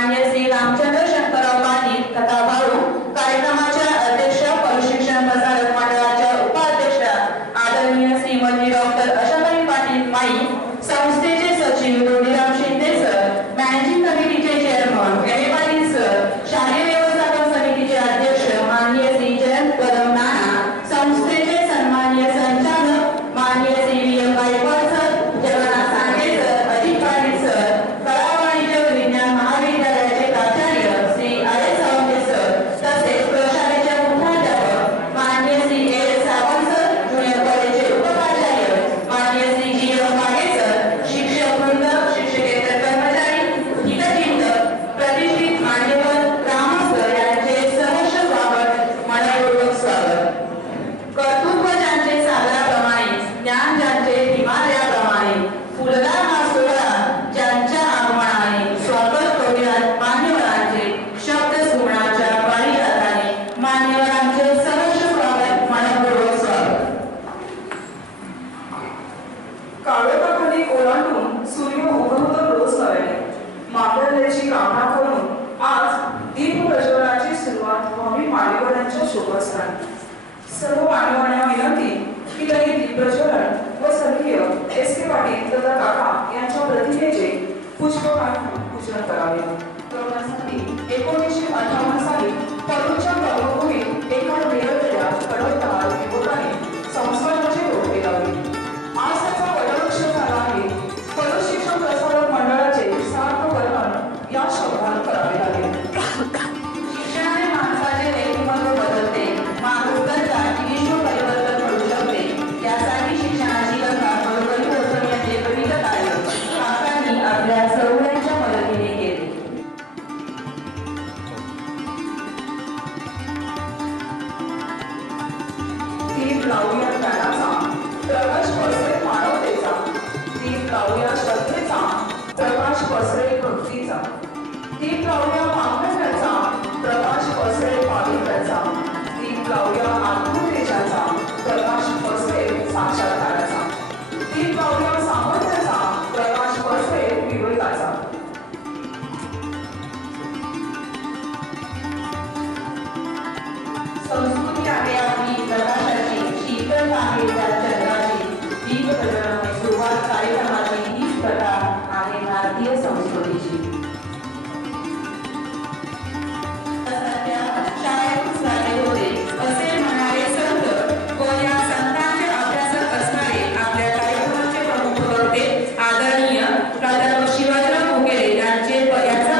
मान्य श्री रामचंद्र शंकरराव पाटील तथा भाऊ, कार्यक्रमाच्या अध्यक्ष पशुशिक्षण प्रसारक मंडळाच्या उपाध्यक्षा आदरणीय श्रीमती डॉक्टर आशाताई पाटील माई, संस्थेचे सचिव रोडीराम शिंदे सर, मॅनेजिंग कमिटीचे चेअरमन एम पाटील सर, शालेय व्यवस्थापन समितीचे अध्यक्ष माननीय श्री जयंत कदम नाना, संस्थेचे सन्माननीय संचालक माननीय श्री व्ही.एम. गायकवाड सर, जगन्नाथ सांगे सर, अजित पाटील सर, कला वाणिज्य विज्ञान महाविद्यालयाचे प्राचार्य श्री आर.एस. सावंत सर, तसेच प्रशालेचे मुख्याध्यापक माननीय Shri AS. Sawant sir, junior कॉलेजचे उपाचार्य माननीय श्री जी.एम. मागे सर, शिक्षक वृंद, शिक्षकेतर कर्मचारी, हितचिंतक, प्रतिष्ठित मान्यवर, ग्रामस्थ यांचे सहर्ष स्वागत, मनपूर्वक स्वागत. कर्तृत्व ज्यांचे सागराप्रमाणे, ज्ञान ज्यांचे हिमालयाप्रमाणे, फुलदार हा सोहळा ज्यांच्या आगमनाने, स्वागत करूया मान्यवरांचे शब्द सुमनाच्या पारिजाताने. मान्यवरांचे सहर्ष स्वागत, मनपूर्वक स्वागत. काळोखाली ओलांडून सूर्य उगवतो रोज नव्याने. मानवतेची कामना करून आज दीप प्रज्वलनाची सुरुवात व्हावी मान्यवरांच्या शुभस्थानी. सर्व मान्यवरांना विनंती की त्यांनी दीप प्रज्वलन व स्वर्गीय एस.के. पाटील तथा काका यांच्या प्रतिमेचे पुष्पहार पूजन करावे. तरुणांसाठी 1958 साली परूच्या कर्मभूमीत एका निरंजया कडक युवकाने संस्काराचे रोपे लावले. आज त्याचा वटवृक्ष झाला आहे. पशुशिक्षण प्रसारक मंडळाचे सार्थकरण या शब्दात करावे लागेल. शिक्षणाने माणसाचे व्यक्तिमत्व बदलते, माणूस गरजा विश्व परिवर्तन घडू शकते. यासाठी शिक्षणाची गंगा बरोबरी पोहोचवण्याचे विविध कार्य काकांनी आपल्या सर्वांच्या मदतीने केले. दीप लावूया ज्ञानाचा, प्रकाश पसरे मानवतेचा. दीप लावूया श्रद्धेचा, प्रकाश पसरे भक्तीचा. दीप लावूया मानवतेचा, प्रकाश पसरे पावित्र्याचा. दीप लावूया आत्मतेजाचा, प्रकाश पसरे साक्षात्काराचा. दीप लावूया सामर्थ्याचा, प्रकाश पसरे विवेकाचा. संस्कृती आहे आपली प्रकाशाची, शीतल आहे त्या चंद्राची. दीप प्रज्वलनाने सुरुवात कार्यक्रमाची हीच प्रथा आहे भारतीय संस्कृतीची. सध्या शाळेतच झाले होते असे म्हणारे संत व या संतांचे अभ्यासक असणारे आपल्या कार्यक्रमाचे प्रमुख होते आदरणीय प्राध्यापक शिवाजीराव भोकेरे यांचा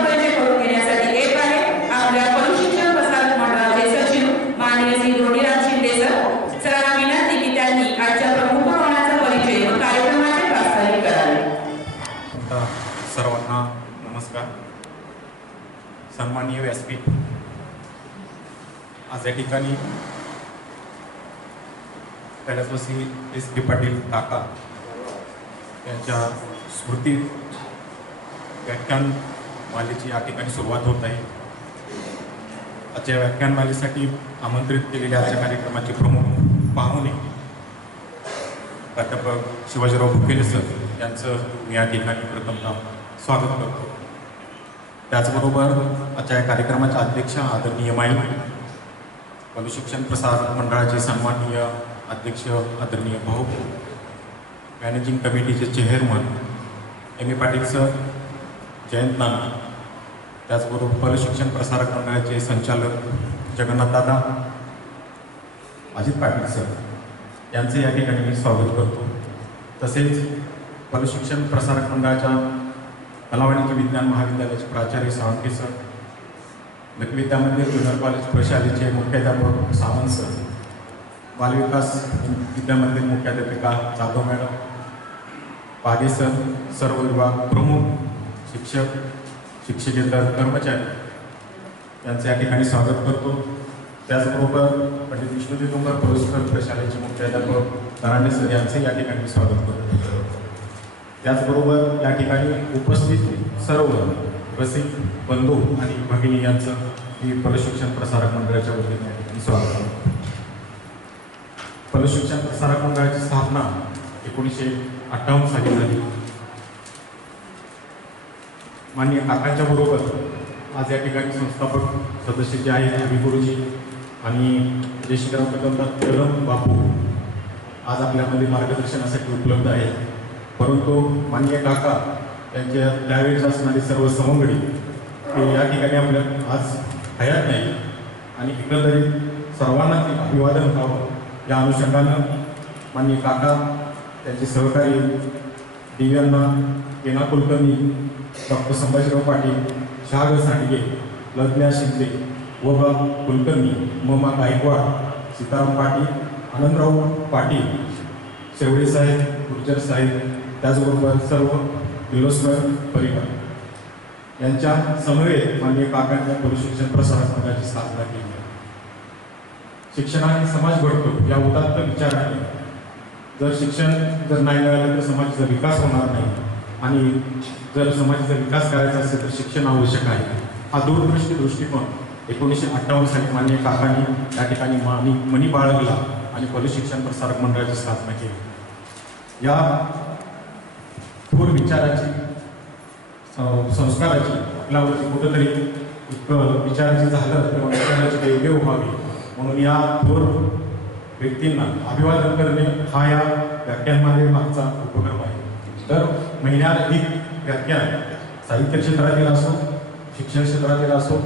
परिचय करून घेण्यासाठी येत आहे आपल्या पशुशिक्षण प्रसारक मंडळाचे सचिव माननीय श्री रोडीराम शिंदे सर. सरांना विनंती की त्यांनी आजच्या प्रमुख पाहुण्यांचा परिचय व कार्यक्रमाचे प्रास्ताविक करावे. सर्वांना नमस्कार. सन्माननीय व्यासपीठ, आज या ठिकाणी कैलासवासी एस.के. पाटील काका यांच्या स्मृती व्याख्यानमालेची या ठिकाणी सुरुवात होत आहे. आजच्या व्याख्यानमालेसाठी आमंत्रित केलेल्या आजच्या कार्यक्रमाचे प्रमुख पाहुणे प्राध्यापक शिवाजीराव भोकेले सर यांचं मी या ठिकाणी प्रथमतः स्वागत करतो. त्याचबरोबर आजच्या या कार्यक्रमाच्या अध्यक्ष आदरणीय माई, पशुशिक्षण प्रसारक मंडळाचे सन्माननीय अध्यक्ष आदरणीय भाऊ, मॅनेजिंग कमिटीचे chairman M A. Patil sir, Jayant Nana, त्याचबरोबर पशुशिक्षण प्रसारक मंडळाचे संचालक जगन्नाथ दादा, अजित पाटील सर यांचे या ठिकाणी मी स्वागत करतो. तसेच पशुशिक्षण प्रसारक मंडळाच्या कला वाणिज्य विज्ञान महाविद्यालयाचे प्राचार्य सावंत सर, लखविद्या मंदिर ज्युनियर कॉलेज प्रशालेचे मुख्याध्यापक सावंत सर, बालविकास विद्या मंदिर मुख्याध्यापिका जाधव मॅडम, पागे सर, सर्व विभाग प्रमुख, शिक्षक, शिक्षकेतर कर्मचारी यांचे या ठिकाणी स्वागत करतो. त्याचबरोबर पंडित विष्णुजी डोंगर पुरस्कार प्रशालेचे मुख्याध्यापक दरांडे सर यांचे या ठिकाणी स्वागत करतो. त्याचबरोबर या ठिकाणी उपस्थित सर्व रसिक बंधू आणि भगिनी यांचं मी पशुशिक्षण प्रसारक मंडळाच्या वतीने या ठिकाणी स्वागत करतो. पशुशिक्षण प्रसारक मंडळाची स्थापना 1958 साली झाली. माननीय काकांच्या बरोबर आज या ठिकाणी संस्थापक सदस्य जे आहेत रवी गुरुजी आणि जय श्रीराम कदम बापू आज आपल्यामध्ये मार्गदर्शनासाठी उपलब्ध आहेत. परंतु माननीय काका यांच्या त्यावेळेस असणारी सर्व सवंगडी ते या ठिकाणी आपल्या आज हयात नाही आणि एकंदरीत सर्वांना ते अभिवादन व्हावं या अनुषंगानं माननीय काका त्यांचे सहकारी दिव्यांना केना कुलकर्णी, डॉक्टर संभाजीराव पाटील, शहाग सांडगे, लज्ञा शिंदे, वबा कुलकर्णी, ममा गायकवाड, सीताराम पाटील, आनंदराव पाटील, शेवडे साहेब, गुर्जर साहेब, त्याचबरोबर सर्व किर्लोस्कर परिवार यांच्या समवेत माननीय काकांच्या प्रशिक्षण प्रसारक मंडळाची स्थापना केली. शिक्षणाने समाज घडतो या उदात्त विचाराने जर शिक्षण जर नाही मिळालं तर समाजाचा विकास होणार नाही आणि जर समाजाचा विकास करायचा असेल तर शिक्षण आवश्यक आहे. हा दूरदृष्टी दृष्टिकोन 1958 साली माननीय काकांनी त्या ठिकाणी मणी बाळगला आणि पशुशिक्षण प्रसारक मंडळाची स्थापना केली. या थोर विचाराची संस्काराची आपल्यावरती कुठंतरी विचाराची झालं किंवा विचाराची योग्य व्हावी म्हणून या थोर व्यक्तींना अभिवादन करणे हा या व्याख्यानमाले मागचा उपक्रम आहे. तर महिन्यात एक व्याख्यान साहित्य क्षेत्रातील असो, शिक्षण क्षेत्रातील असो,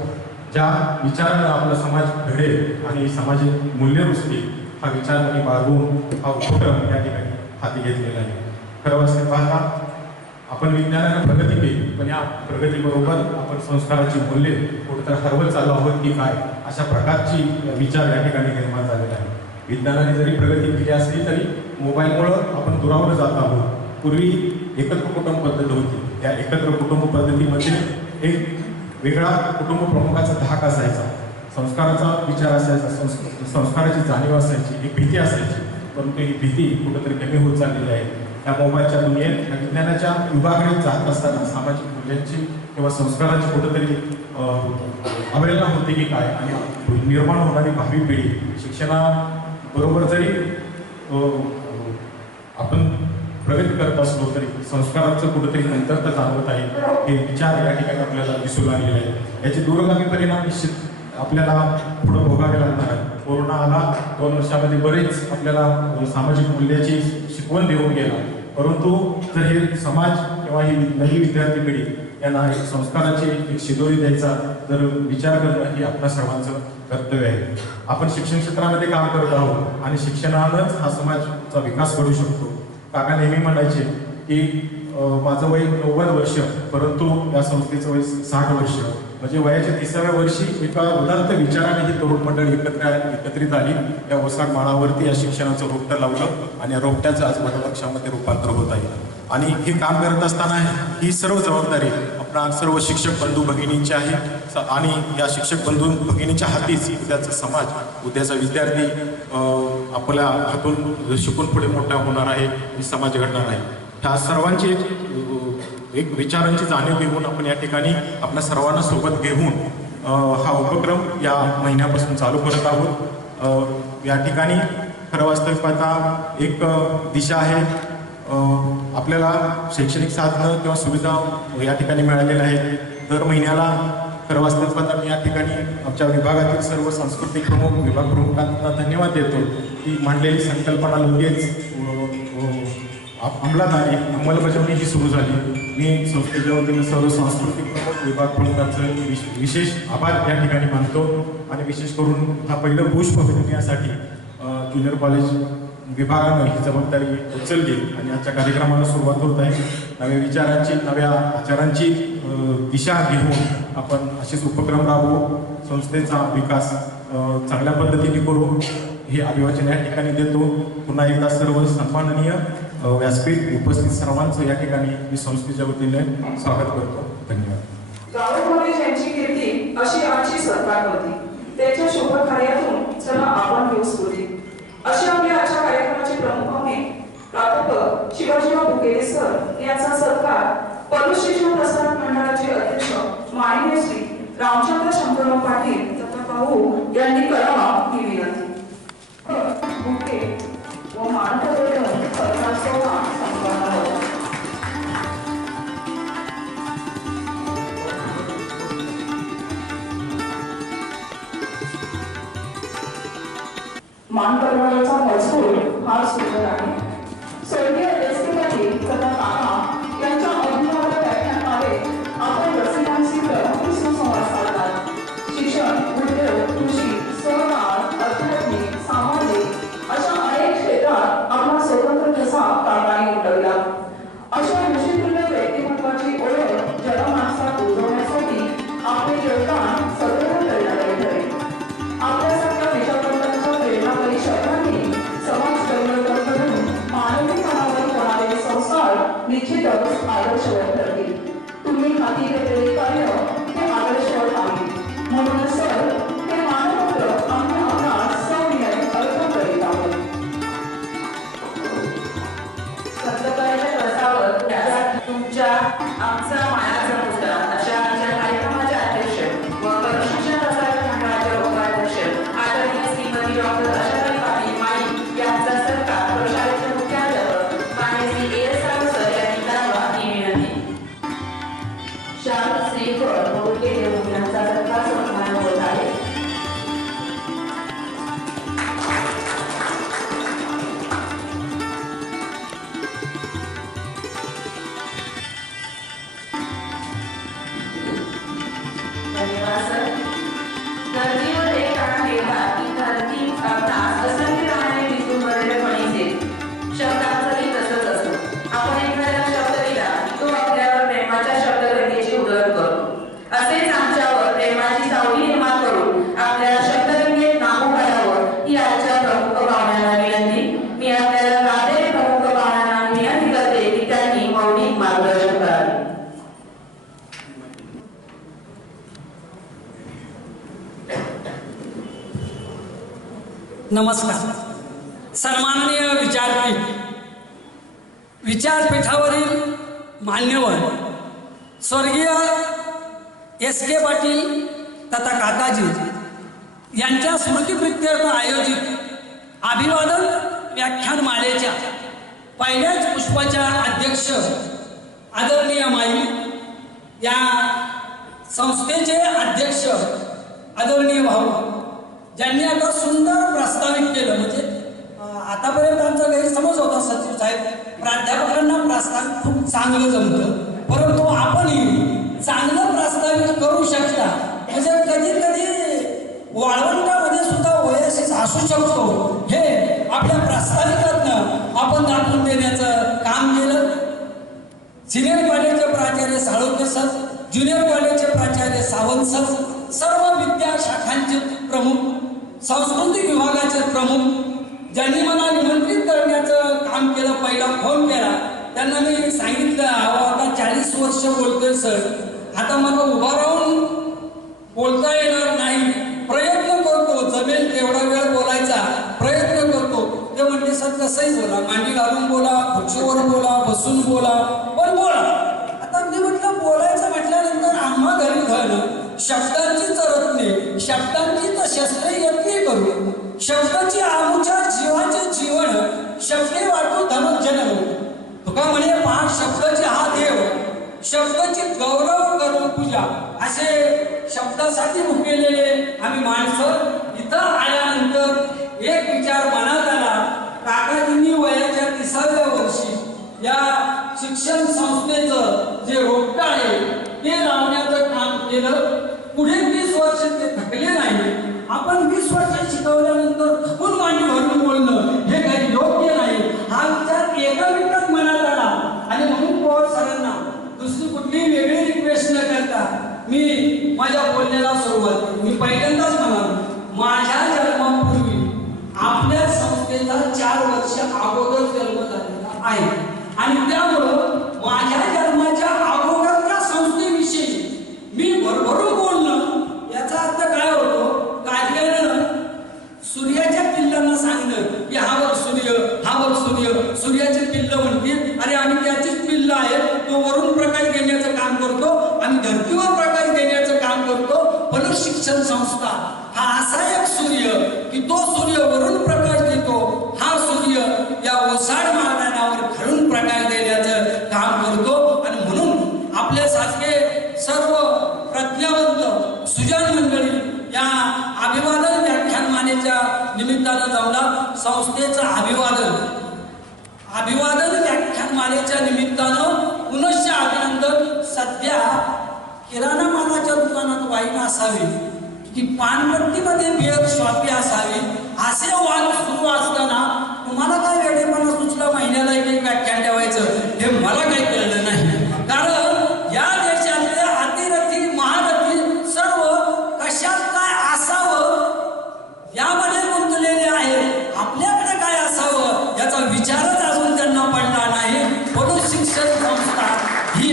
ज्या विचारानं आपला समाज घडेल आणि सामाजिक मूल्य रुजतील हा विचार बाळगून हा उपक्रम या ठिकाणी हाती घेतलेला आहे. खरं वाचते पाहता आपण विज्ञानाने प्रगती केली पण या प्रगतीबरोबर आपण संस्काराची मूल्ये कुठेतरी हरवत चाललो आहोत की काय अशा प्रकारची विचार या ठिकाणी निर्माण झालेला आहे. विज्ञानाने जरी प्रगती केली असली तरी मोबाईलमुळं आपण दुरावलं जात आहोत. पूर्वी एकत्र कुटुंब पद्धत होती. त्या एकत्र कुटुंब पद्धतीमध्ये एक वेगळा कुटुंब प्रमुखाचा धाक असायचा, संस्काराचा विचार असायचा, संस्काराची जाणीव असायची, एक भीती असायची. परंतु ही भीती कुठेतरी कमी होत चाललेली आहे. या मोबाईलच्या दुनियेत विज्ञानाच्या युगाकडे जात असताना सामाजिक मूल्यांची किंवा संस्काराची कुठेतरी अवहेलना होते की काय आणि निर्माण होणारी भावी पिढी शिक्षणाबरोबर जरी आपण प्रगती करत असलो तरी संस्काराचं कुठेतरी कमतरता जाणवत आहे. हे विचार या ठिकाणी आपल्याला दिसू लागलेले आहेत. याचे दूरगामी परिणाम निश्चित आपल्याला पुढे भोगावे लागणार आहेत. कोरोना आला 2 वर्षामध्ये बरेच आपल्याला सामाजिक मूल्याची शिकवण देऊन गेला. परंतु जर हे समाज किंवा ही नवी विद्यार्थी पिढी यांना एक संस्काराची एक शिदोरी द्यायचा जर विचार करणं हे आपल्या सर्वांचं कर्तव्य आहे. आपण शिक्षण क्षेत्रामध्ये काम करत आहोत आणि शिक्षणानंच हा समाजाचा विकास घडू शकतो. काका नेहमी म्हणायचे की माझं वय 90 वर्ष परंतु या संस्थेचं वय 60 वर्ष म्हणजे वयाच्या 30व्या वर्षी एका उदात्त विचाराने ही तरुण मंडळ एकत्रित आली. या ओसाड माळावरती या शिक्षणाचं रोपटं लावलं आणि या रोपट्याचं आज वटवृक्षामध्ये रूपांतर होत आहे. आणि हे काम करत असताना ही सर्व जबाबदारी आपल्या सर्व शिक्षक बंधू भगिनींची आहे आणि या शिक्षक बंधू भगिनीच्या हातीच उद्याचा समाज, उद्याचा विद्यार्थी आपल्या हातून शिकून पुढे मोठा होणार आहे आणि समाज घडणार आहे. ह्या सर्वांची एक विचारांची जाणीव घेऊन आपण या ठिकाणी आपल्या सर्वांना सोबत घेऊन हा उपक्रम या महिन्यापासून चालू करत आहोत. या ठिकाणी खरं वास्तविक पाहता एक दिशा आहे. आपल्याला शैक्षणिक साधनं किंवा सुविधा या ठिकाणी मिळालेल्या आहेत. दर महिन्याला खरं वास्तविक पाहता मी या ठिकाणी आमच्या विभागातील सर्व सांस्कृतिक प्रमुख विभाग प्रमुखांना धन्यवाद देतो की मांडलेली संकल्पना लगेच अंमलात आली, अंमलबजावणी ही सुरू झाली. मी संस्थेच्या वतीनं सर्व सांस्कृतिक प्रमुख विभाग प्रमुखांचं विशेष आभार या ठिकाणी मानतो आणि विशेष करून हा पहिलं पुष्प बनवण्यासाठी ज्युनियर कॉलेज विभागानं ही जबाबदारी उचलली आणि आजच्या कार्यक्रमाला सुरुवात होत आहे. नव्या विचारांची, नव्या आचारांची दिशा घेऊन आपण असेच उपक्रम राबवू, संस्थेचा विकास चांगल्या पद्धतीने करू हे अभिवाचन या ठिकाणी देतो. पुन्हा एकदा सर्व सन्माननीय व्यासपीठ उपस्थित सर्वांचं या ठिकाणी मी संस्थेच्या वतीने स्वागत करतो. धन्यवाद. गावोगावी यांची कीर्ती अशी आजची सरकार होती. त्याच्या शुभ कार्यातून चला आपण घेऊ स्फूर्ती. अशा आपल्या आजच्या कार्यक्रमाचे प्रमुख पाहुणे प्राध्यापक शिवाजीराव बुकेले सर यांचा सत्कार पशुशिक्षण प्रसारक मंडळाचे अध्यक्ष माननीय श्री रामचंद्र शंकरराव पाटील तथा भाऊ यांनी करावा ही विनंती. बुके व मानपत्र सोहळा संपन्न होता. मानपत्राचा मजकूर फार सुंदर आहे. स्वर्गीय एस के पाटील तथा काका यांच्या अभिनव व्याख्यानाद्वारे आपण रसिकांशी प्रभावी सुसंवाद साधतात. शिक्षण, उद्योग, कृषी, सहकार, आध्यात्मिक, सामाजिक अशा अनेक क्षेत्रात आपला स्वतंत्र ठसा काकाने उमटवला. अशा विषयपूर्ण व्यक्तिमत्वाची ओळख जनमानसात रुजवण्यासाठी आपले योगदान सदैव प्रेरणादायी ठरेल. आपल्यासारख्या विचारवंतांच्या प्रेरणादायी शब्दांनी समाज परिवर्तन करून मानवी मनावर होणारे संस्कार निश्चितच आदर्शवत ठरतील. तुम्ही हाती घेतलेले कार्य हे आदर्शवत आहे. म्हणूनच सर हे मानपत्र आम्ही आपणास सविनय अर्पण करीत आहोत. सत्यकार्याच्या रसावर त्याचा तुमच्या आमचा मायाचा मुद्दा अशा आमच्या कार्यक्रमाचे अध्यक्ष व प्रशिक्षण प्रसारक मंडळाचे उपाध्यक्ष आदरणीय श्रीमती डॉक्टर आशाताई पाटील माई यांचा सत्कार प्रशालेचे मुख्याध्यापक मान्य Shri A S Rao sir यांनी करावा ही विनंती. श्याम श्रीफळ मोडके देव यांचा सत्कार सन्मान होत आहे. धन्यवाद सर. धरतीवर एक काळ गेला की धरती आपणास असंख्यपणे दिसून भरलेले पणीचे. शब्दांचंही तसंच असतं. आपण एखाद्याला शब्द दिला की तो आपल्यावर प्रेमाच्या शब्दगंगेची उधळण करतो. असेच आमच्यावर प्रेमाची सावली निर्माण करून आपल्याला शब्दगंगेत नामू करावं ही आजच्या प्रमुख पाहुण्यांना विनंती. मी आपल्याला नाते प्रमुख पाहुण्यांना विनंती करते की त्यांनी मौलिक मार्गदर्शन करावे. नमस्कार. सन्माननीय विचारपीठावरील मान्यवर स्वर्गीय एस के पाटील तथा काकाजी यांच्या स्मृतिप्रित्यर्थ आयोजित अभिवादन व्याख्यानमालेच्या पहिल्याच पुष्पाच्या अध्यक्ष आदरणीय माई, या संस्थेचे अध्यक्ष आदरणीय भाऊ ज्यांनी आता सुंदर प्रस्तावित केलं. म्हणजे आतापर्यंत आमचा गैरसमज होता सचिव साहेब, प्राध्यापकांना प्रस्तावित खूप चांगलं जमतं, परंतु आपणही चांगलं प्रस्तावित करू शकता. म्हणजे कधी कधी वाळवंटामध्ये सुद्धा वयस्क असू शकतो हे आपल्या प्रस्ताविकातनं आपण दाखवून देण्याचं काम केलं. सिनियर कॉलेजचे प्राचार्य साळुंके सर, ज्युनियर कॉलेजचे प्राचार्य सावंत सर, सर्व विद्या शाखांचे प्रमुख, सांस्कृतिक विभागाचे प्रमुख ज्यांनी मला निमंत्रित करण्याचं काम केलं, पहिला फोन केला त्यांना मी सांगितलं, आता 40 वर्ष बोलतोय सर, आता मला उभा राहून बोलता येणार नाही, प्रयत्न करतो, जमेल तेवढा वेळ बोलायचा प्रयत्न करतो. ते म्हणले सर कसंही बोला, मांडी घालून बोला, खुर्चीवर बोला, बसून बोला, पण बोला. आता मी म्हटलं बोलायचं म्हटल्यानंतर आम्हा घरी घालणं शब्दांची रत्ने, शब्दांची तर शस्त्र यत्ने करू, शब्दाची आमुच्या जीवाचे जीवन, शब्दे वाटू धनुजन. तुका म्हणे पाठ शब्दाची हा देव, शब्दाची गौरव करून पूजा. असे शब्दासाठी भुकेलेले आम्ही माणसं इथं आल्यानंतर एक विचार मनात आला. काकाजींनी वयाच्या 30व्या वर्षी या शिक्षण संस्थेचं जे रोपटं आहे ते लावण्याचं काम केलं. पुढे 20 वर्ष ते थकले नाही. आपण 20 वर्ष शिकवल्यानंतर थकून मांडी भरून बोलणं हे काही योग्य नाही. हा विचार एका मिनिटात मनात आला आणि म्हणून पवार सरांना दुसरी कुठलीही वेगळी रिक्वेस्ट न करता मी माझ्या बोलण्याला सुरुवात केली. मी पहिल्यांदाच म्हणालो, माझ्या जन्मापूर्वी आपल्या संस्थेचा 4 वर्ष अगोदर जन्म झालेला आहे आणि त्यामुळं माझ्या जन्माच्या अगोदरच्या संस्थेविषयी मी भरभरून बोलणं याचा अर्थ काय होतो, काढल्यानं सूर्याच्या पिल्लांना सांगणं की हा बघ सूर्य, हा बघ सूर्य. सूर्याचे पिल्ल म्हणतील अरे आम्ही त्याचीच पिल्ल आहे, तो वरून प्रकाश देण्याचं काम करतो, आम्ही धरतीवर प्रकाश देण्याचं काम करतो. पण शिक्षण संस्था हा असा एक सूर्य की तो सूर्य वरून प्रकाश देतो, हा सूर्य या ओसाड मैदानावर घरून प्रकाश देण्याचं काम करतो. आणि म्हणून आपल्यासारखे सर्व प्रज्ञावंत सुजान मंडळी या अभिवादन व्याख्यानमालेच्या निमित्तानं जमला. संस्थेचं अभिवादन व्याख्यानमालेच्या निमित्तानं पुनश्च अभिनंदन. सध्या किराणा मालाच्या दुकानात वाईन असावी की पानपट्टीमध्ये बिअर शॉपी असावी असे वाद सुरू असताना तुम्हाला काय वेळेपणा सुचला महिन्याला एक व्याख्यान ठेवायचं हे मला काही कळलं नाही. कारण या देशातले अतिरथी महारथी सर्व कशात काय असावं यामध्ये गुंतलेले आहे. आपल्याकडे काय असावं याचा विचारच अजून त्यांना पडला नाही. म्हणून शिक्षण संस्था ही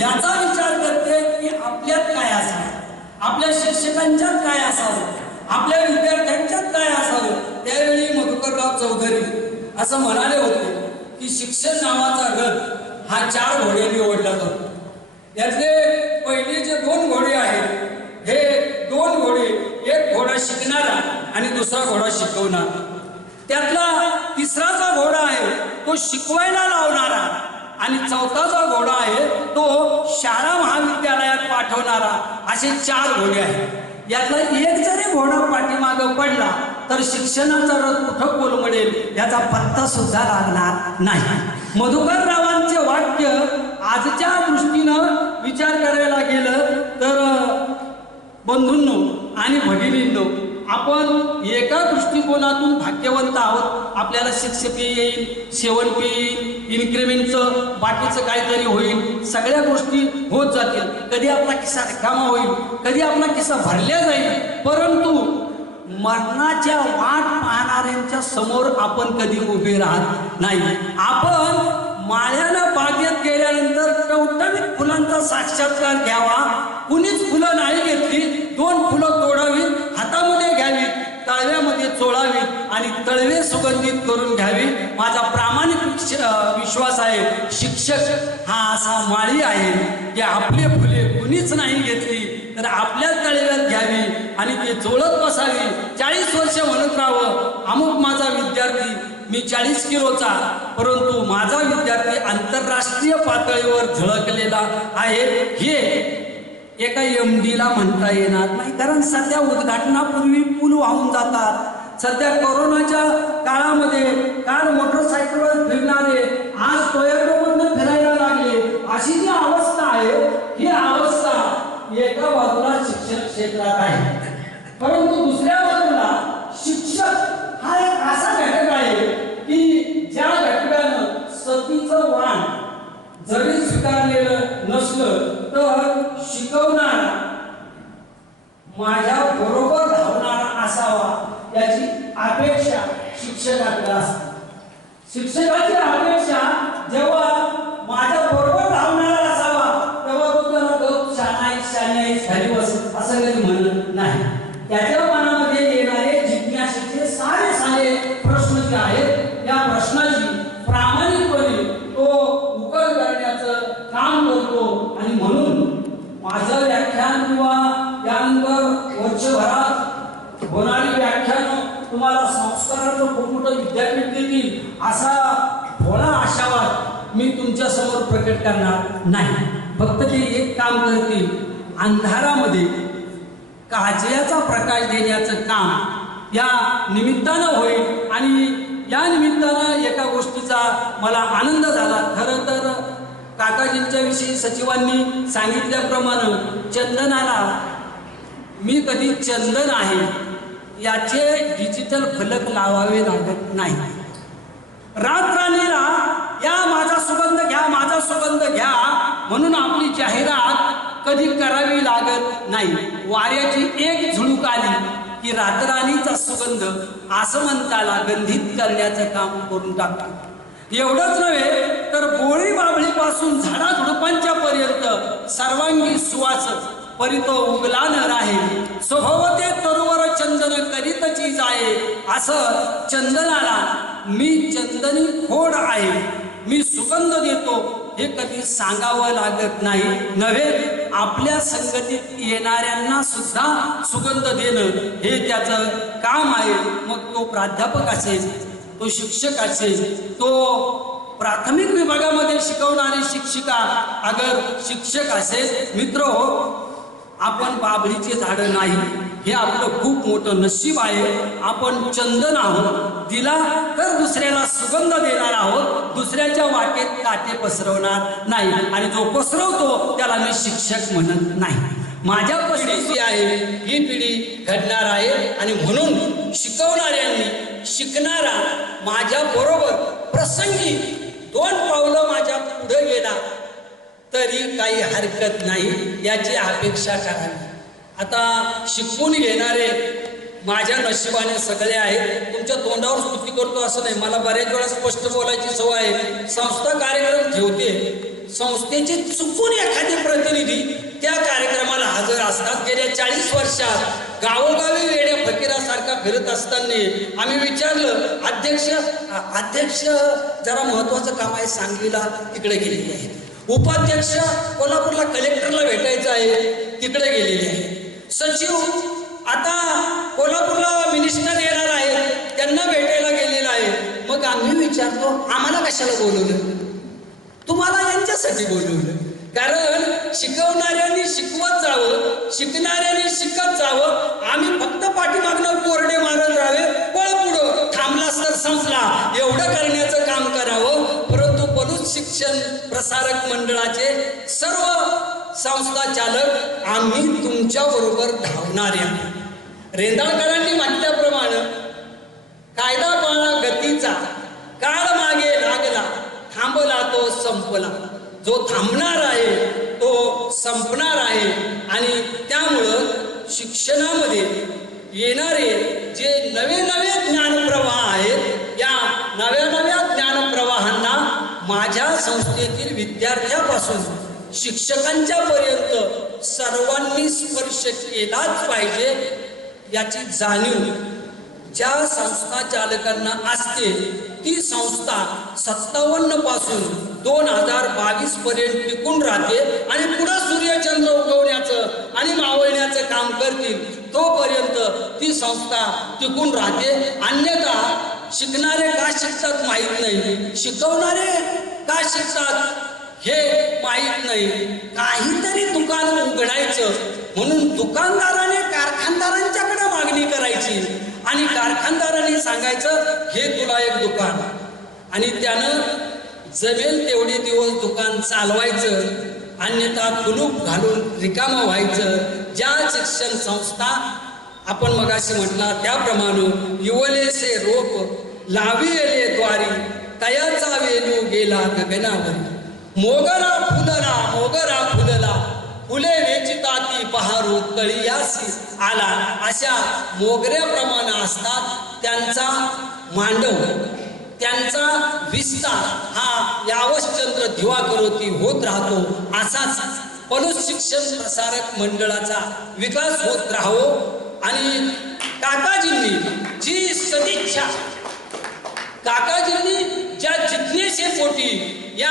याचा विचार करते की आपल्यात काय असावं, आपल्या शिक्षकांच्यात काय असावं, आपल्या विद्यार्थ्यांच्यात काय असावं. त्यावेळी मधुकरराव चौधरी असं म्हणाले होते की शिक्षण नावाचा रथ हा 4 घोड्यांनी ओढला जातो. यातले पहिले जे 2 घोडे आहेत हे 2 घोडे, एक घोडा शिकणारा आणि दुसरा घोडा शिकवणारा. त्यातला तिसरा जो घोडा आहे तो शिकवायला लावणारा आणि चौथा जो घोडा आहे तो शाळा महाविद्यालयात पाठवणारा. असे 4 घोडे आहेत. यातला एक जरी घोडा पाठीमागं पडला तर शिक्षणाचा रथ कुठं कोलमडेल याचा पत्ता सुद्धा लागणार नाही. मधुकररावांचे वाक्य आजच्या दृष्टीनं विचार करायला गेलं तर बंधूंनो आणि भगिनींनो, आपण एका दृष्टिकोनातून भाग्यवंत आहोत. आपल्याला शिक्षक येईल, शेवंती येईल, इन्क्रिमेंटचं बाकीचं काहीतरी होईल, सगळ्या गोष्टी होत जातील. कधी आपला किस्सा रिकामा होईल, कधी आपला किस्सा भरल्या जाईल. परंतु मरणाच्या वाट पाहणाऱ्यांच्या समोर आपण कधी उभे राहत नाही. आपण माळ्यानं बागेत गेल्यानंतर टवटवीत फुलांचा साक्षात्कार घ्यावा. कुणीच फुलं नाही घेतली, 2 फुलं तोडावीत, हातामध्ये घ्यावीत, तळव्यामध्ये चोळावीत आणि तळवे सुगंधित करून घ्यावी. माझा प्रामाणिक विश्वास आहे शिक्षक हा असा माळी आहे की आपले फुले कुणीच नाही घेतली तर आपल्या तळव्यात घ्यावी आणि ते चोळत बसावी. 40 वर्ष म्हणत राहावं अमुक माझा विद्यार्थी, मी 40 किलोचा, परंतु माझा विद्यार्थी आंतरराष्ट्रीय पातळीवर झळकलेला आहे हे एका MD ला म्हणता येणार नाही. कारण सध्या उद्घाटनापूर्वी पूल वाहून जातात. सध्या कोरोनाच्या काळामध्ये कार मोटरसायकलवर फिरणारे आज टोयोटामधून फिरायला लागले. अशी जी अवस्था आहे ही अवस्था एका बाजूला शिक्षण क्षेत्रात आहे, परंतु दुसऱ्या बाजूला शिक्षक हा एक असा घटक आहे की ज्या घटकानं सतीचं वाण जरी स्वीकारलेलं नसलं तर शिकवणारा माझ्या बरोबर धावणारा असावा याची अपेक्षा शिक्षकाकडे असते. शिक्षकाची अपेक्षा जेव्हा माझ्या बरोबर धावणारा असावा तेव्हा तो त्याला गप शानाई खाली बसत असं कधी म्हणत नाही. त्याच्या मनामध्ये येणारे जिज्ञासेचे सारे प्रश्न जे आहेत या प्रश्नाची प्रामाणिकपणे तो उकल करण्याचं काम करतो. आणि म्हणून माझं व्याख्यान किंवा यानंतर वर्षभरात होणारी व्याख्यान तुम्हाला संस्काराचं खूप मोठं विद्यापीठ देतील असा भोळा आशावाद मी तुमच्या समोर प्रकट करणार नाही. फक्त ते एक काम करतील, अंधारामध्ये काजळ्याचा प्रकाश देण्याचं काम या निमित्तानं होईल. आणि या निमित्तानं एका गोष्टीचा मला आनंद झाला. खरं तर काकाजींच्या विषयी सचिवांनी सांगितल्याप्रमाणे चंदनाला मी कधी चंदन आहे याचे डिजिटल फलक लावावे लागत नाही. रातराणीला या माझा सुगंध घ्या, माझा सुगंध घ्या म्हणून आपली जाहिरात कधी करावी लागत नाही. वाऱ्याची एक झुळूक आली की रातराणीचा सुगंध आसमंताला गंधित करण्याचं काम करून टाकतो. एवढंच नव्हे तर बोळी बाबळीपासून झाडाझुडपांच्या पर्यंत सर्वांगी सुवास परितो उगला न राहे, स्वभावते तरुवर चंदन करीतची जाये. असं चंदनाला मी चंदनी खोड आहे, मी सुगंध देतो हे कधी सांगावं लागत नाही. नव्हे आपल्या संगतीत येणाऱ्यांना सुद्धा सुगंध देणं हे त्याचं काम आहे. मग तो प्राध्यापक असेल, तो शिक्षक असेल, तो प्राथमिक विभागामध्ये शिकवणारी शिक्षिका अगर शिक्षक असेल. मित्र हो, आपण बाभळीचे झाडं नाही, हे आपलं खूप मोठं नशीब आहे. आपण चंदन आहोत, दिला तर दुसऱ्याला सुगंध देणार आहोत, दुसऱ्याच्या वाटेत काटे पसरवणार नाही. आणि जो पसरवतो त्याला मी शिक्षक म्हणत नाही. माझ्या पिढी जी आहे ही पिढी घडणार आहे आणि म्हणून शिकवणाऱ्यांनी शिकणारा माझ्या बरोबर प्रसंगी 2 पावलं माझ्या पुढे गेला तरी काही हरकत नाही याची अपेक्षा करावी. आता शिकवून घेणारे माझ्या नशिबाने सगळे आहेत. तुमच्या तोंडावर स्तुती करतो असं नाही, मला बऱ्याच वेळा स्पष्ट बोलायची सवय आहे. संस्था कार्यक्रम ठेवते, संस्थेचे चुकून एखादे प्रतिनिधी त्या कार्यक्रमाला हजर असतात. गेल्या 40 वर्षात गावोगावी वेड्या फकीरासारखा फिरत असताना आम्ही विचारलं, अध्यक्ष जरा महत्वाचं काम आहे, सांगलीला तिकडे गेलेले आहेत. उपाध्यक्ष कोल्हापूरला कलेक्टरला भेटायचं आहे, तिकडे गेलेले आहेत. सचिव आता कोल्हापूरला मिनिस्टर येणार आहे, त्यांना भेटायला गेलेला आहे. मग आम्ही विचारतो, आम्हाला कशाला बोलवलं? तुम्हाला यांच्यासाठी बोलवलं. कारण शिकवणाऱ्यांनी शिकवत जावं, शिकणाऱ्यांनी शिकत जावं. आम्ही फक्त पाठीमागनं कोरडे मारत राहावे, पळ पुढं, थांबलास तर संपला, एवढं करण्याचं काम करावं. परंतु पलूस शिक्षण प्रसारक मंडळाचे सर्व संस्था चालक आम्ही तुमच्या बरोबर धावणारे. रेंदाळकरांनी म्हटल्याप्रमाणे कायदा पाळा गतीचा, काळ मागे लागला, थांबला तो संपला. जो थांबणार आहे तो संपणार आहे. आणि त्यामुळं शिक्षणामध्ये येणारे जे नवे नवे ज्ञानप्रवाह आहेत, या नव्या नव्या ज्ञानप्रवाहांना माझ्या संस्थेतील विद्यार्थ्यापासून शिक्षकांच्या पर्यंत सर्वांनी स्पर्श केलाच पाहिजे याची जाणीव ज्या संस्था चालकांना असते ती संस्था 57 पासून 2022 पर्यंत टिकून राहते आणि पुढे सूर्यचंद्र उगवण्याचं आणि मावळण्याचं काम करतील तोपर्यंत ती संस्था टिकून राहते. अन्यथा शिकणारे का शिकतात माहीत नाही, शिकवणारे का शिकतात हे माहीत नाही. काहीतरी दुकान उघडायचं म्हणून दुकानदाराने कारखानदारांच्याकडे मागणी करायची आणि कारखानदारांनी सांगायचं हे तुला एक दुकान, आणि त्यानं जमेल तेवढे दिवस दुकान चालवायचं, अन्यथा कुलूप घालून रिकामं व्हायचं. ज्या शिक्षण संस्था आपण मगाशी म्हटला त्याप्रमाणे युवलेसे रोप लाविले द्वारी, तयाचा वेलू गेला गगनावरी. मोगरा फुलला, फुले वेचिताती बहारू तळियासी आला. अशा मोगऱ्याप्रमाणे असतात त्यांचा मांडव, त्यांचा विस्तार हा यावश्चंद्र दिवाकरोती होत राहतो. असाच पलूस शिक्षण प्रसारक मंडळाचा विकास होत राहावो. आणि काकाजींनी जी सदिच्छा, काकाजींनी ज्या जिज्ञेसेपोटी या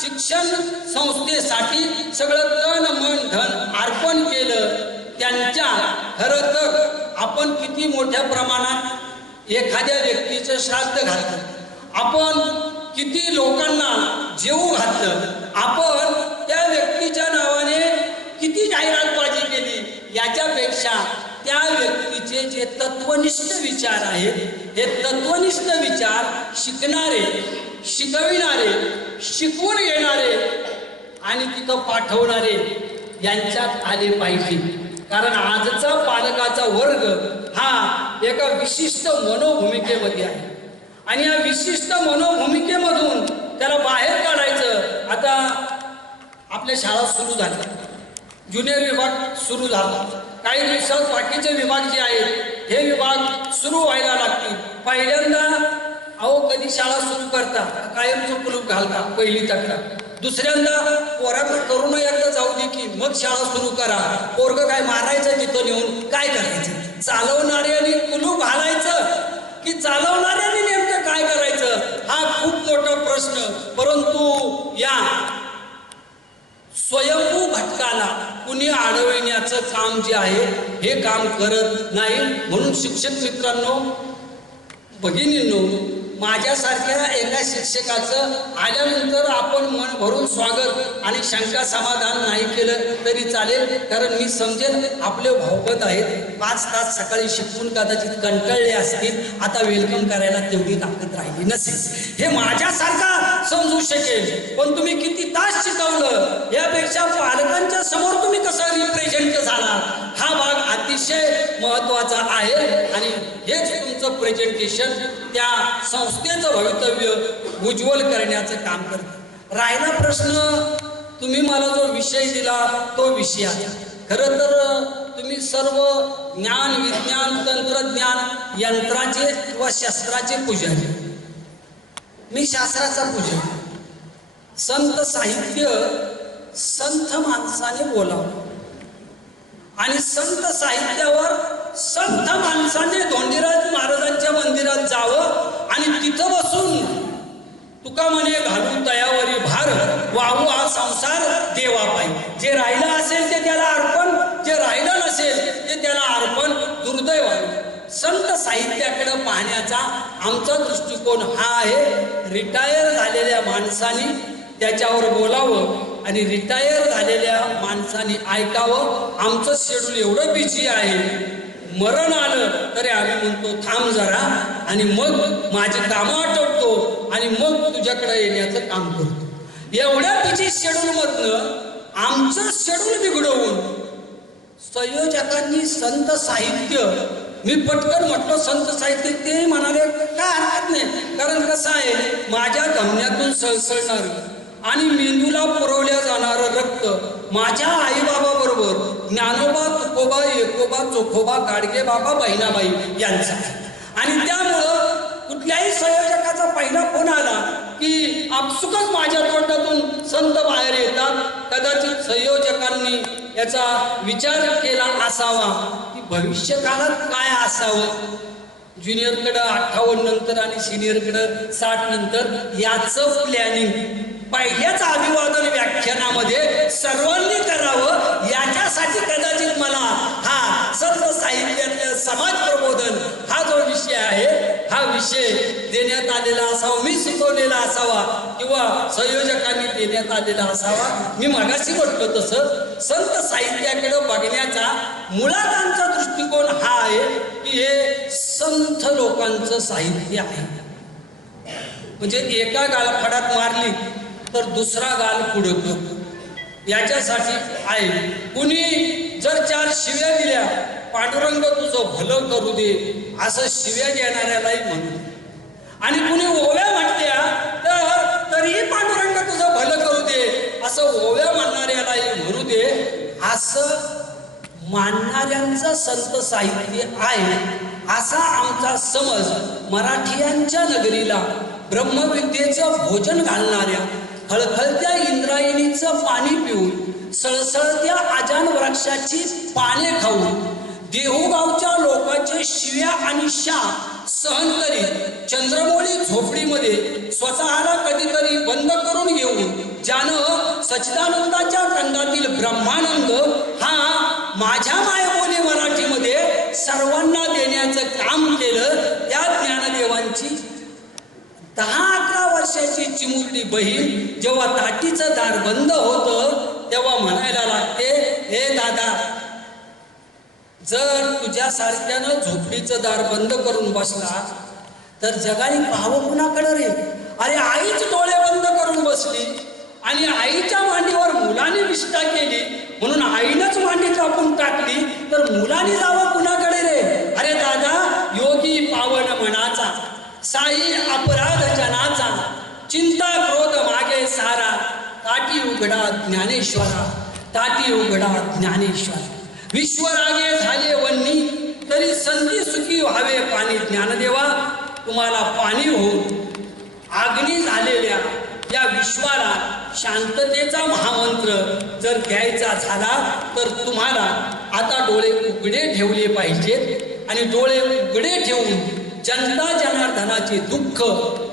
शिक्षण संस्थेसाठी सगळं तन मन धन अर्पण केलं, त्यांच्या खरं तर आपण किती मोठ्या प्रमाणात एखाद्या व्यक्तीचं श्राद्ध घातलं, आपण किती लोकांना जेवू घातलं, आपण त्या व्यक्तीच्या नावाने किती जाहिरातबाजी केली, याच्यापेक्षा त्या व्यक्तीचे जे तत्वनिष्ठ विचार आहेत, हे तत्वनिष्ठ विचार शिकणारे, शिकविणारे, शिकवून घेणारे आणि तिथं पाठवणारे यांच्यात आले पाहिजे. कारण आजचा पालकाचा वर्ग हा एका विशिष्ट मनोभूमिकेमध्ये आहे आणि या विशिष्ट मनोभूमिकेमधून त्याला बाहेर काढायचं. आता आपल्या शाळा सुरू झाल्या, ज्युनियर विभाग सुरू झाला, काही दिवसात बाकीचे विभाग जे आहेत हे विभाग सुरू व्हायला लागतील. पहिल्यांदा कधी शाळा सुरू करता कायमचं कुलूप घालता, पहिली तक्रार. दुसऱ्यांदा पोरांना करून एकदा जाऊ दे की मग शाळा सुरू करा. पोरगं काय मारायचं तिथं नेऊन, काय करायचं? चालवणाऱ्यांनी कुलूप घालायचं की चालवणाऱ्यांनी नेमकं काय करायचं, हा खूप मोठा प्रश्न. परंतु या स्वयंभू घटकाला कुणी अडविण्याचं काम जे आहे हे काम करत नाही. म्हणून शिक्षक मित्रांनो, भगिनींनो, माझ्यासारख्या एका शिक्षकाचं आल्यानंतर आपण मन भरून स्वागत आणि शंका समाधान नाही केलं तरी चालेल, कारण मी समजेल आपले भावबंद आहेत, 5 तास सकाळी शिकवून कदाचित कंटाळले असतील, आता वेलकम करायला तेवढी ताकद राहिली नसेल, हे माझ्यासारखा समजू शकेल. पण तुम्ही किती तास शिकवलं यापेक्षा पालकांच्या समोर तुम्ही कसं रिप्रेझेंट झाला हा भाग अतिशय महत्त्वाचा आहे. आणि हेच तुमचं प्रेझेंटेशन त्या संस्थेचं भवितव्य उज्ज्वल करण्याचं काम करतं. राहिला प्रश्न, तुम्ही मला जो विषय दिला तो विषय आहे. खरं तर तुम्ही सर्व ज्ञान विज्ञान तंत्रज्ञान यंत्राचे किंवा शस्त्राचे पुजारी, मी शास्त्राचा पुजारी. संत साहित्य संत माणसाने बोलावं आणि संत साहित्यावर संत माणसाने धोंडीराज महाराजांच्या मंदिरात जावं आणि तिथं बसून तुका म्हणे घालून तयावरी भार वाहू हा संसार देवा पाहिजे. जे राहिलं असेल ते त्याला अर्पण, जे राहिलं नसेल ते त्याला अर्पण दुर्दैवाने. संत साहित्याकडे पाहण्याचा आमचा दृष्टिकोन हा आहे. रिटायर झालेल्या माणसाने त्याच्यावर बोलावं आणि रिटायर झालेल्या माणसाने ऐकावं. आमचं शेड्यूल एवढं बिझी आहे, मरण आलं तरी आम्ही म्हणतो थांब जरा आणि मग माझी कामं आटोपतो आणि मग तुझ्याकडे येण्याचं काम करतो. एवढ्या बिझी शेड्यूलमधनं आमचं शेड्यूल बिघडवून संयोजकांनी संत साहित्य, मी पटकन म्हटलं संत साहित्य, ते म्हणाले काय हरकत नाही, कारण कसं आहे माझ्या धमन्यातून सळसळणार आणि मेंदूला पुरवल्या जाणारं रक्त माझ्या आईबाबाबरोबर ज्ञानोबा तुकोबा एकोबा चोखोबा गाडगे बाबा बहिणाबाई यांचा. आणि त्यामुळं कुठल्याही संयोजकाचा पहिला फोन आला की आपसुकच माझ्या तोंडातून संत बाहेर येतात. कदाचित संयोजकांनी याचा विचार केला असावा की भविष्यकाळात काय असावं. ज्युनियरकडं 58 नंतर आणि सिनियरकडं 60 नंतर याचं प्लॅनिंग पहिल्याच अभिवादन व्याख्यानामध्ये सर्वांनी करावं. याच्यासाठी कदाचित मला हा संत साहित्यातलं समाज प्रबोधन हा जो विषय आहे हा विषय देण्यात आलेला असावा, मी सुचवलेला असावा किंवा संयोजकांनी देण्यात आलेला असावा. मी मागाशी म्हटलं तसं संत साहित्याकडे बघण्याचा मुळात आमचा दृष्टिकोन हा आहे की हे संत लोकांचं साहित्य आहे. म्हणजे एका गालफडात मारली तर दुसरा गाल पुढं कर, याच्यासाठी आहे. कुणी जर 4 शिव्या दिल्या, पांडुरंग तुझं भलं करू दे असं शिव्या देणाऱ्यालाही म्हणू, आणि कुणी ओव्या म्हटल्या तर तरीही पांडुरंग तुझं भलं करू दे असं ओव्या म्हणणाऱ्यालाही म्हणू दे, असं मानणाऱ्यांचं संत साहित्य आहे. असा आमचा समज मराठियांच्या नगरीला ब्रह्मविद्येचं भोजन घालणाऱ्या, खळखळत्या इंद्रायणीचं पाणी पिऊन, सळसळत्या आजान वृक्षाची पाने खाऊन, देहूगावच्या लोकांचे शिव्या आणि शाप सहन करीत चंद्रमौळी झोपडीमध्ये स्वतःला कधीतरी बंद करून घेऊन ज्यानं सच्चिदानंदाच्या कंदातील ब्रह्मानंद हा माझ्या मायबोली मराठीमध्ये सर्वांना देण्याचं काम केलं. त्या ज्ञानदेवांची 10-11 वर्षाची चिमुरडी बहीण जेव्हा ताटीचं दार बंद होतं तेव्हा म्हणायला लागते, हे दादा, जर तुझ्यासारख्यानं झोपडीचं दार बंद करून बसला तर जगाने पाहावं कुणाकडे रे. अरे आईच डोळे बंद करून बसली आणि आईच्या मांडीवर मुलाने विष्ठा केली म्हणून आईनंच मांडी कापून टाकली तर मुलाने जावं कुणाकडे रे. अरे दादा, योगी पावन मनाचा, साई अपराध जनाचा, चिंता क्रोध मागे सारा, ताटी उघडा ज्ञानेश्वरा, ताटी उघडा ज्ञानेश्वरा. विश्वरागे झाले वन्नी तरी संधी सुखी व्हावे पाणी. ज्ञानदेवा, तुम्हाला पाणी होऊन आग्नी झालेल्या या विश्वाला शांततेचा महामंत्र जर द्यायचा झाला तर तुम्हाला आता डोळे उघडे ठेवले पाहिजेत आणि डोळे उघडे ठेवून जनता जनार्दनाचे दुःख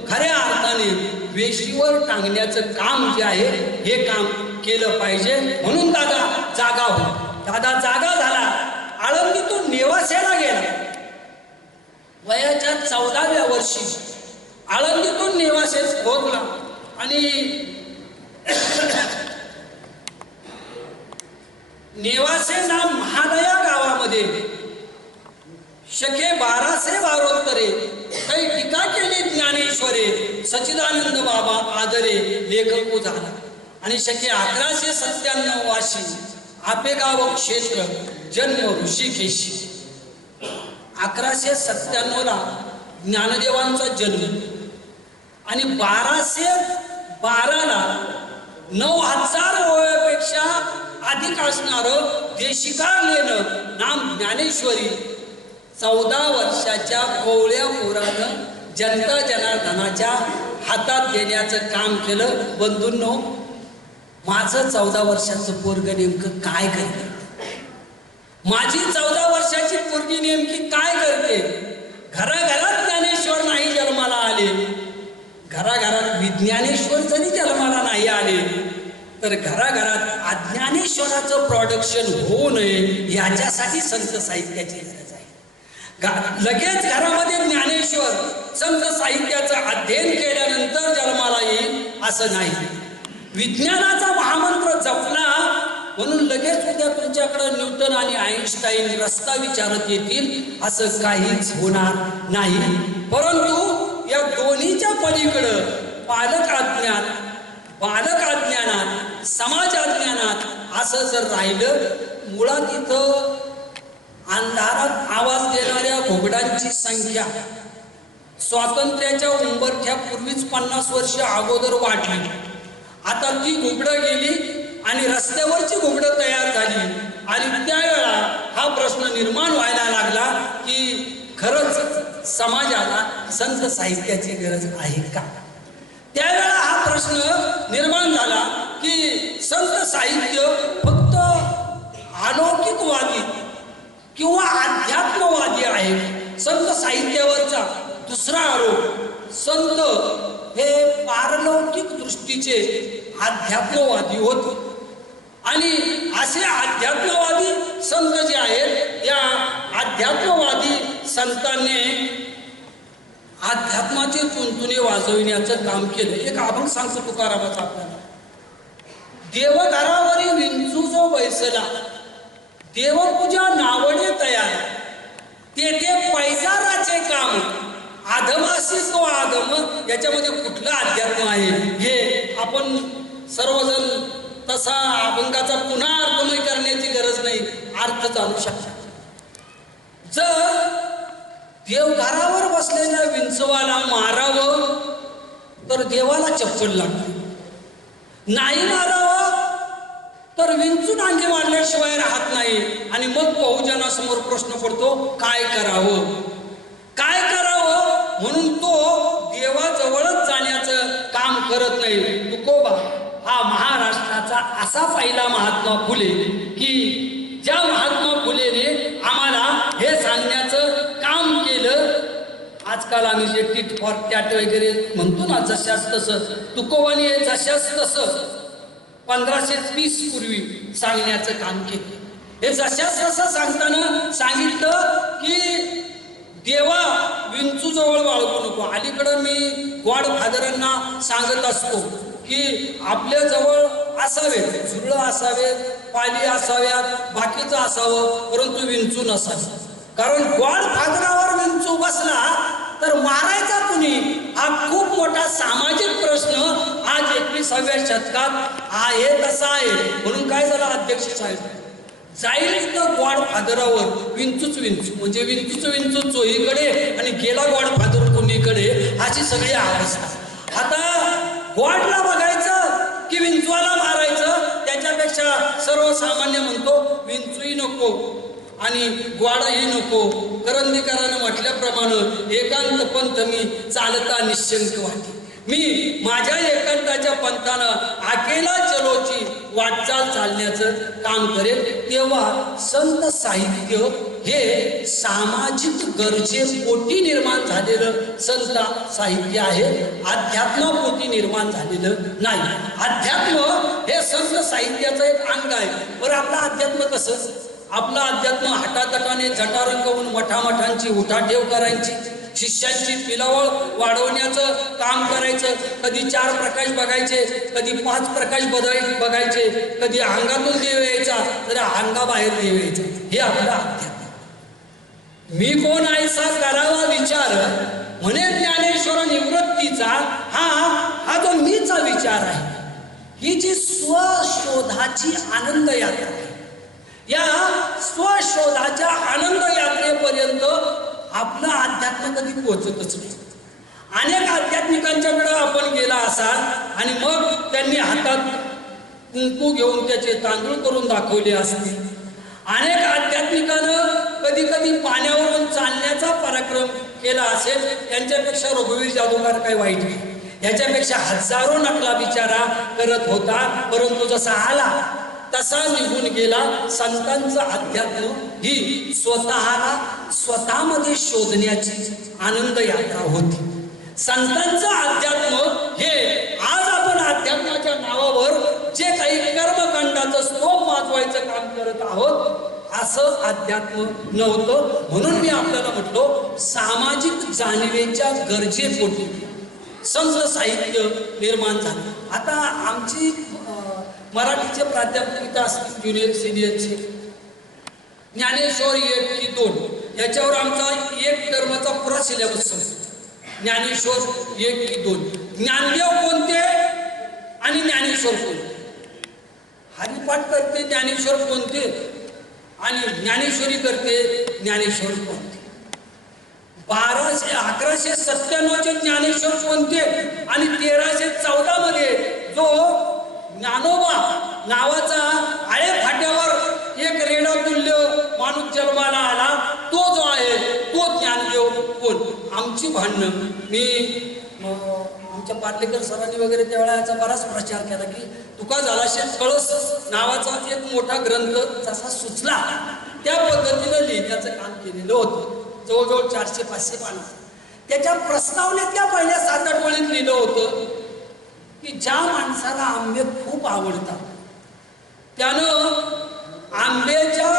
खऱ्या अर्थाने वेशीवर टांगण्याचं काम जे आहे हे काम केलं पाहिजे. म्हणून दादा जागा हो. दादा जागा झाला, आळंदीतून नेवासेला गेला. वयाच्या 14व्या वर्षी आळंदीतून नेवासेस पोहोचला आणि नेवासेना महादया गावामध्ये शके 1212 काही टीका केली ज्ञानेश्वरे सच्चिदानंद बाबा आदरे लेखक झाला आणि शके 1197 वाशी आपेगाव क्षेत्र जन्म ऋषिकेशी 1197 ला ज्ञानदेवांचा जन्म आणि 1212 ला 9000 वयापेक्षा अधिक असणारं देशिकालेनं नाम ज्ञानेश्वरी 14 वर्षाच्या कोवळ्या पोरानं जनता जनार्दनाच्या हातात देण्याचं काम केलं. बंधूंनो, माझं 14 वर्षाचं पोरग नेमकं काय करते? माझी 14 वर्षाची पोरगी नेमकी काय करते? घराघरात ज्ञानेश्वर नाही जन्माला आले, घराघरात विज्ञानेश्वर जरी जन्माला नाही आले तर घराघरात अज्ञानेश्वराचं प्रोडक्शन होऊ नये याच्यासाठी संत साहित्याची गरज आहे. लगेच घरामध्ये ज्ञानेश्वर संत साहित्याचं अध्ययन केल्यानंतर जन्माला येईल असं नाही. विज्ञानाचा महामंत्र जपला म्हणून लगेच उद्या तुमच्याकडे न्यूटन आणि आईन्स्टाईन रस्ता विचारत येतील असं काहीच होणार नाही. परंतु या दोन्हीच्या पलीकडं बालक अज्ञानात समाज अज्ञानात असं जर राहिलं, मुळात इथं अंधारात आवाज देणाऱ्या घोगडांची संख्या स्वातंत्र्याच्या उंबरठ्यापूर्वीच 50 वर्ष अगोदर वाढली. आता ती घोगडं गेली आणि रस्त्यावरची घोगडं तयार झाली आणि त्यावेळा हा प्रश्न निर्माण व्हायला लागला की खरंच समाजाला संत साहित्याची गरज आहे का? त्यावेळा हा प्रश्न निर्माण झाला की संत साहित्य फक्त अलौकिकवादी किंवा अध्यात्मवादी आहे. संत साहित्यावरचा दुसरा आरोप, संत हे पारलौकिक दृष्टीचे अध्यात्मवादी होते आणि असे अध्यात्मवादी संत जे आहेत या अध्यात्मवादी संतांनी अध्यात्माचे तुणतुणे वाजविण्याचं काम केलं. एक अभंग सांगतो तुकारामाचा आपल्याला. देवघरावरी विंचू जो बैसला, देवपूजा नावडे तयार, तेथे पैजाराचे काम, आधमासी तो आगम. याच्यामध्ये कुठलं अध्यात्म आहे हे आपण सर्वजण तसा अभंगाचा पुन्हा अर्थ न करण्याची गरज नाही, अर्थ जाणू शकता. जर देवघरावर बसलेल्या विंचवाला मारावं तर देवाला चप्पल लागते, नाही मारावं तर विंचून अंगी मारल्याशिवाय राहत नाही. आणि मग बहुजनासमोर प्रश्न पडतो, काय करावं? म्हणून तो देवाजवळच जाण्याचं काम करत नाही. तुकोबा हा महाराष्ट्राचा असा पहिला महात्मा फुले की ज्या महात्मा फुलेने आम्हाला हे सांगण्याचं काम केलं. आजकाल आम्ही जे टिट फॉर टॅट वगैरे म्हणतो ना, जशाच तसं तुकोबाने जशाच तसं 1530 पूर्वी सांगण्याचं काम केलं. हे जशाच तसं सांगताना सांगितलं की देवा विंचू जवळ बाळगू नको. अलीकडं मी गॉडफादरांना सांगत असतो की आपल्या जवळ असावे, झुरळं असावे, पाली असाव्यात, बाकीचं असावं, परंतु विंचू नसावं. कारण गॉडफादरावर विंचू बसला तर मारायचा कुणी, हा खूप मोठा सामाजिक प्रश्न आज 21व्या शतकात आहे तसा आहे. म्हणून काय झालं, अध्यक्ष साहेब जाईल तिथं गॉडफादरावर विंचूच विंचू, म्हणजे विंचू चोहीकडे आणि गेला गॉडफादर कोणीकडे, अशी सगळी अवस्था. आता गॉडला बघायचं की विंचवाला मारायचं, त्याच्यापेक्षा सर्वसामान्य म्हणतो विंचूही नको आणि ग्वाडही नको. करंदीकरानं म्हटल्याप्रमाणे एकांत पंथ मी चालता निशंक वाटे. मी माझ्या एकांताच्या पंथानं अकेला चलोची वाटचाल चालण्याचं काम करेल. तेव्हा संत साहित्य हे सामाजिक गरजेपोटी निर्माण झालेलं संत साहित्य आहे, अध्यात्मापोटी निर्माण झालेलं नाही. अध्यात्म हे संत साहित्याचं एक अंग आहे. बरं, आपलं अध्यात्म कसं? आपलं अध्यात्म हटातटाने जटा रंगवून मठामठांची उठाठेव करायची, शिष्यांची पिलावळ वाढवण्याचं काम करायचं. कधी 4 प्रकाश बघायचे, कधी 5 प्रकाश बघायचे, कधी अंगातून देव यायचा तर अंगाबाहेर देव यायचा. हे आपलं अध्यात्म. मी कोण आयसा करावा विचार म्हणे ज्ञानेश्वर निवृत्तीचा हा जो मीचा विचार आहे. ही जी स्वशोधाची आनंद यात्रा आहे. या स्वशोधाच्या आनंद यात्रेपर्यंत आपलं अध्यात्म कधी पोहोचतच नाही. अनेक आध्यात्मिकांच्याकडे आपण गेला असाल आणि मग त्यांनी हातात कुंकू घेऊन त्याचे तांदूळ करून दाखवले असतील. अनेक आध्यात्मिकानं कधी कधी पाण्यावरून चालण्याचा पराक्रम केला असेल. त्यांच्यापेक्षा रघुवीर जाधवकार काही वाईट नाही. याच्यापेक्षा हजारो नकला बिचारा करत होता, परंतु जसा आला तसा निघून गेला. संतांचं अध्यात्म ही स्वतःमध्ये शोधण्याची आनंद यात्रा होती. संतांचं अध्यात्म हे आज आपण अध्यात्माच्या नावावर जे काही कर्मकांडाचं स्तोम वाजवायचं काम करत आहोत असं अध्यात्म नव्हतं. म्हणून मी आपल्याला म्हटलो सामाजिक जाणीवेच्या गरजेपोटी संत साहित्य निर्माण झालं. आता आमची मराठीचे प्राध्यापक इथं असतील ज्युनियर सिनियरचे. ज्ञानेश्वर 1 की 2 याच्यावर आमचा 1 टर्मचा पुरा सिलेबस संपतो. ज्ञानेश्वर 1 की 2. ज्ञानदेव कोणते आणि ज्ञानेश्वर कोणते. हरिपाठ करते ज्ञानेश्वर कोणते आणि ज्ञानेश्वरी करते ज्ञानेश्वर कोणते. 1197 ज्ञानेश्वर कोणते आणि 1314 मध्ये जो ज्ञानोबा नावाचा आळे फाट्यावर एक रेडातुल्य माणूस जन्माला आला तो जो आहे तो ज्ञानदेव कोण. आमची भांडणं मी आमच्या पार्लेकर सरांनी वगैरे त्यावेळेला याचा बराच प्रचार केला की तुका झालाशे कळस नावाचा एक मोठा ग्रंथ जसा सुचला त्या पद्धतीनं लिहिण्याचं काम केलेलं होतं. जवळजवळ 400-500 पानं. त्याच्या प्रस्तावनेतल्या पहिल्या 7-8 ओळीत लिहिलं होतं की ज्या माणसाला आंबे खूप आवडतात त्यानं आंब्याच्या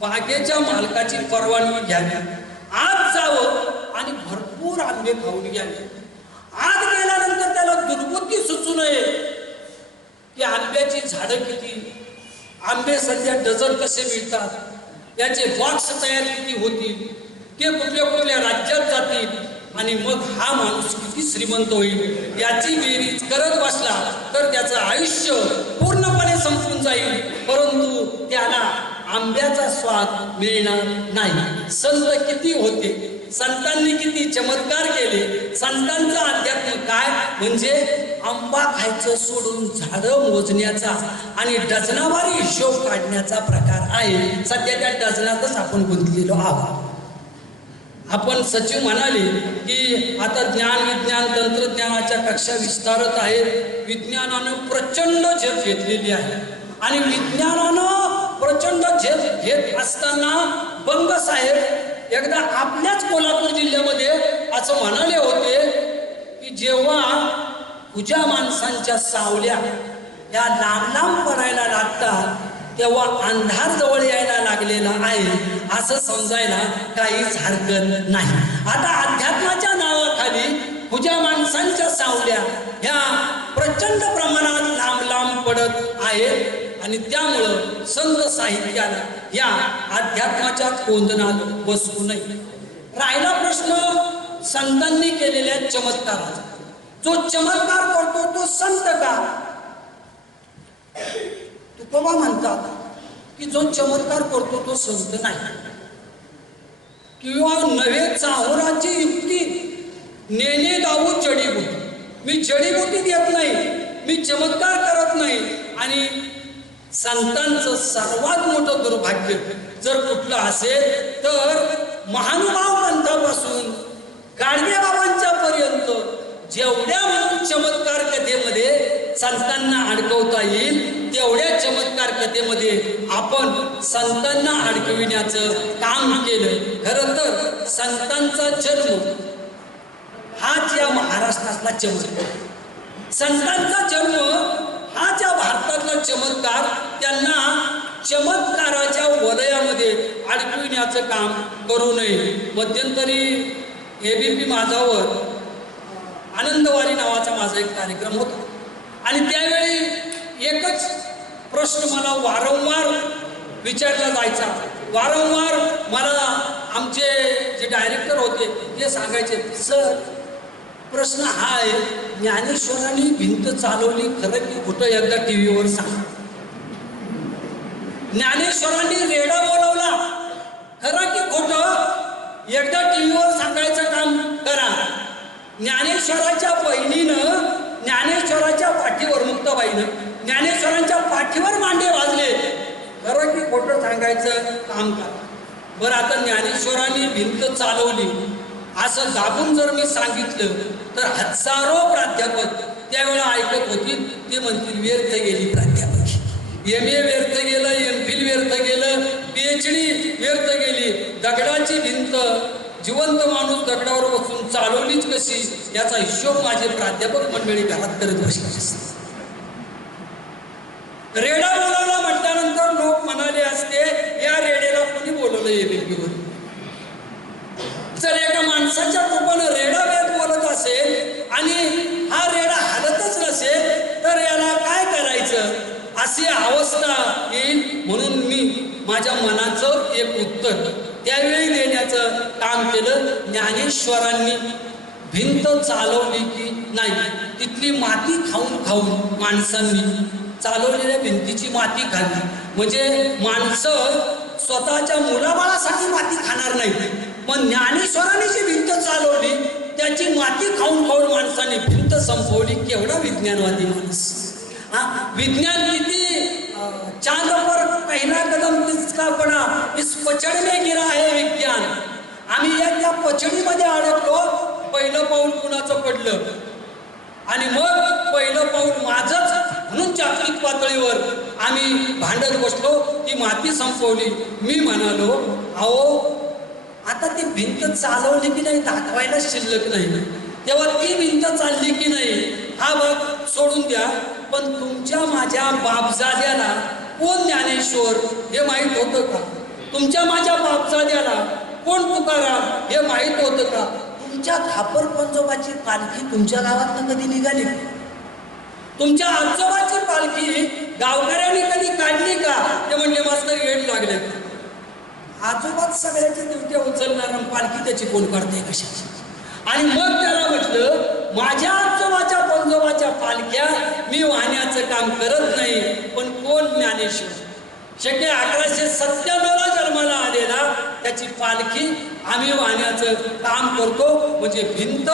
बागेच्या मालकाची परवानगी घ्यावी, आत जावं आणि भरपूर आंबे खाऊन घ्यावे. आत गेल्यानंतर त्याला दुर्बुद्धी सुचू नये की आंब्याची झाडं किती, आंबे सध्या डझन कसे मिळतात, याचे बॉक्स तयार किती होतील, ते कुठल्या कुठल्या राज्यात जातील आणि मग हा माणूस किती श्रीमंत होईल याची बेरीज करत बसला तर त्याचं आयुष्य पूर्णपणे संपून जाईल, परंतु त्याला आंब्याचा स्वाद मिळणार नाही. संत किती होते, संतांनी किती चमत्कार केले. संतांचं अध्यात्म काय म्हणजे आंबा खायचं सोडून झाडं मोजण्याचा आणि डझनावारी हिशोब काढण्याचा प्रकार आहे. सध्या त्या डझनातच आपण गुंतलेलो आहोत. आपण सचिव म्हणाले की आता ज्ञान विज्ञान तंत्रज्ञानाच्या कक्षा विस्तारत आहेत. विज्ञानानं प्रचंड झेप घेतलेली आहे आणि विज्ञानानं प्रचंड झेप घेत असताना बंग साहेब एकदा आपल्याच कोल्हापूर जिल्ह्यामध्ये असं म्हणाले होते की जेव्हा तुझ्या माणसांच्या सावल्या या लांब लांब पडायला लागतात तेव्हा अंधार जवळ यायला लागलेला आहे असं समजायला काहीच हरकत नाही. आता अध्यात्माच्या नावाखाली तुझ्या माणसांच्या सावल्या ह्या प्रचंड प्रमाणात लांब लांब पडत आहेत आणि त्यामुळं संत साहित्याला या अध्यात्माच्या कोंदणात बसू नये. राहिला प्रश्न संतांनी केलेल्या चमत्काराचा. जो चमत्कार करतो तो संत का. तुकोबा म्हणतात की जो चमत्कार करतो तो संत नाही. किंवा नव्हे चाहुराची युक्ती नेणे गाऊ जडीबुटी. मी जडीबुटी देत नाही, मी चमत्कार करत नाही. आणि संतांचं सर्वात मोठं दुर्भाग्य जर कुठलं असेल तर महानुभाव पंथापासून गाडगे बाबांच्या पर्यंत जेवढ्या चमत्कार कथेमध्ये संतांना अडकवता येईल तेवढ्या चमत्कार कथेमध्ये आपण संतांना अडकविण्याचं काम केलं. खरं तर संतांचा जन्म हाच या महाराष्ट्रातला चमत्कार. संतांचा जन्म हाच या भारतातला चमत्कार. त्यांना चमत्काराच्या वलयामध्ये अडकविण्याचं काम करू नये. मध्यंतरी ABP माझावर आनंदवारी नावाचा माझा एक कार्यक्रम होता आणि त्यावेळी एकच प्रश्न मला वारंवार विचारला जायचा. वारंवार मला आमचे जे डायरेक्टर होते ते सांगायचे, सर प्रश्न हा आहे, ज्ञानेश्वरांनी भिंत चालवली खरं की खोटं एकदा TV वर सांगा. ज्ञानेश्वरांनी रेडा बोलवला खरं की खोटं एकदा TV वर सांगायचं काम करा. ज्ञानेश्वराच्या बहिणीनं ज्ञानेश्वराच्या पाठीवर, मुक्ताबाईनं ज्ञानेश्वरांच्या पाठीवर मांडे वाजले खरं की खोटं सांगायचं काम करा. बरं, आता ज्ञानेश्वरांनी भिंत चालवली असं दाबून जर मी सांगितलं तर हजारो प्राध्यापक त्यावेळेला ऐकत होतील, ते म्हणतील व्यर्थ गेली प्राध्यापक, MA व्यर्थ गेलं, MPhil व्यर्थ गेलं, PhD व्यर्थ गेली. दगडाची भिंत जिवंत माणूस दगडावर बसून चालवलीच कशी याचा हिशोब माझे प्राध्यापक मंडळी घरात करत बसले असते. रेडा बोलावला म्हटल्यानंतर लोक म्हणाले असते, या रेड्याला कोणी बोलवलं ABP वर? जर एका माणसाच्या रूपानं रेडा वेद बोलत असेल आणि हा रेडा हलतच नसेल तर याला काय करायचं, अशी अवस्था येईल. म्हणून मी माझ्या मनाचं एक उत्तर त्यावेळी देण्याचं काम केलं. ज्ञानेश्वरांनी भिंत चालवली की नाही, तिथली माती खाऊन खाऊन माणसांनी चालवलेल्या भिंतीची माती खाल्ली. म्हणजे माणसं स्वतःच्या मुलाबाळासाठी माती खाणार नाही, पण ज्ञानेश्वरांनी जी भिंत चालवली त्याची माती खाऊन खाऊन माणसाने भिंत संपवली. केवढा विज्ञानवादी माणूस! विज्ञान किती चांद पर पहिला कदम किसका पडा, इस पचड में गिरा है विज्ञान. आम्ही या पचडीमध्ये अडकलो. पहिलं पाऊल कुणाचं पडलं आणि मग पहिलं पाऊल माझंच म्हणून जागतिक पातळीवर आम्ही भांडत बसलो, ती माती संपवली. मी म्हणालो, अहो आता ती भिंत चालवली की नाही दाखवायला शिल्लक नाही, तेव्हा ती भिंत चालली की नाही हा भाग सोडून द्या, पण तुमच्या माझ्या बापजाद्याला कोण ज्ञानेश्वर हे माहीत होतं का? तुमच्या माझ्या बापजाद्याला कोण तुकाराम हे माहीत होतं का? तुमच्या खापर पंजोबाची पालखी तुमच्या गावातनं कधी निघाली? तुमच्या आजोबाची पालखी गावकऱ्यांनी कधी काढली का? ते म्हणले मास्तर येड लागले. आजोबाच सगळ्याची दिवट्या उचलणार, पालखी त्याची कोण काढते कशाची? आणि मग त्याला म्हटलं, माझ्या आजोबाच्या पंजोबाच्या पालख्या मी वाहण्याचं काम करत नाही, पण कोण ज्ञानेश्वर? शके 1197ला जन्माला आलेला त्याची पालखी आम्ही वाहण्याचं काम करतो. म्हणजे भिंत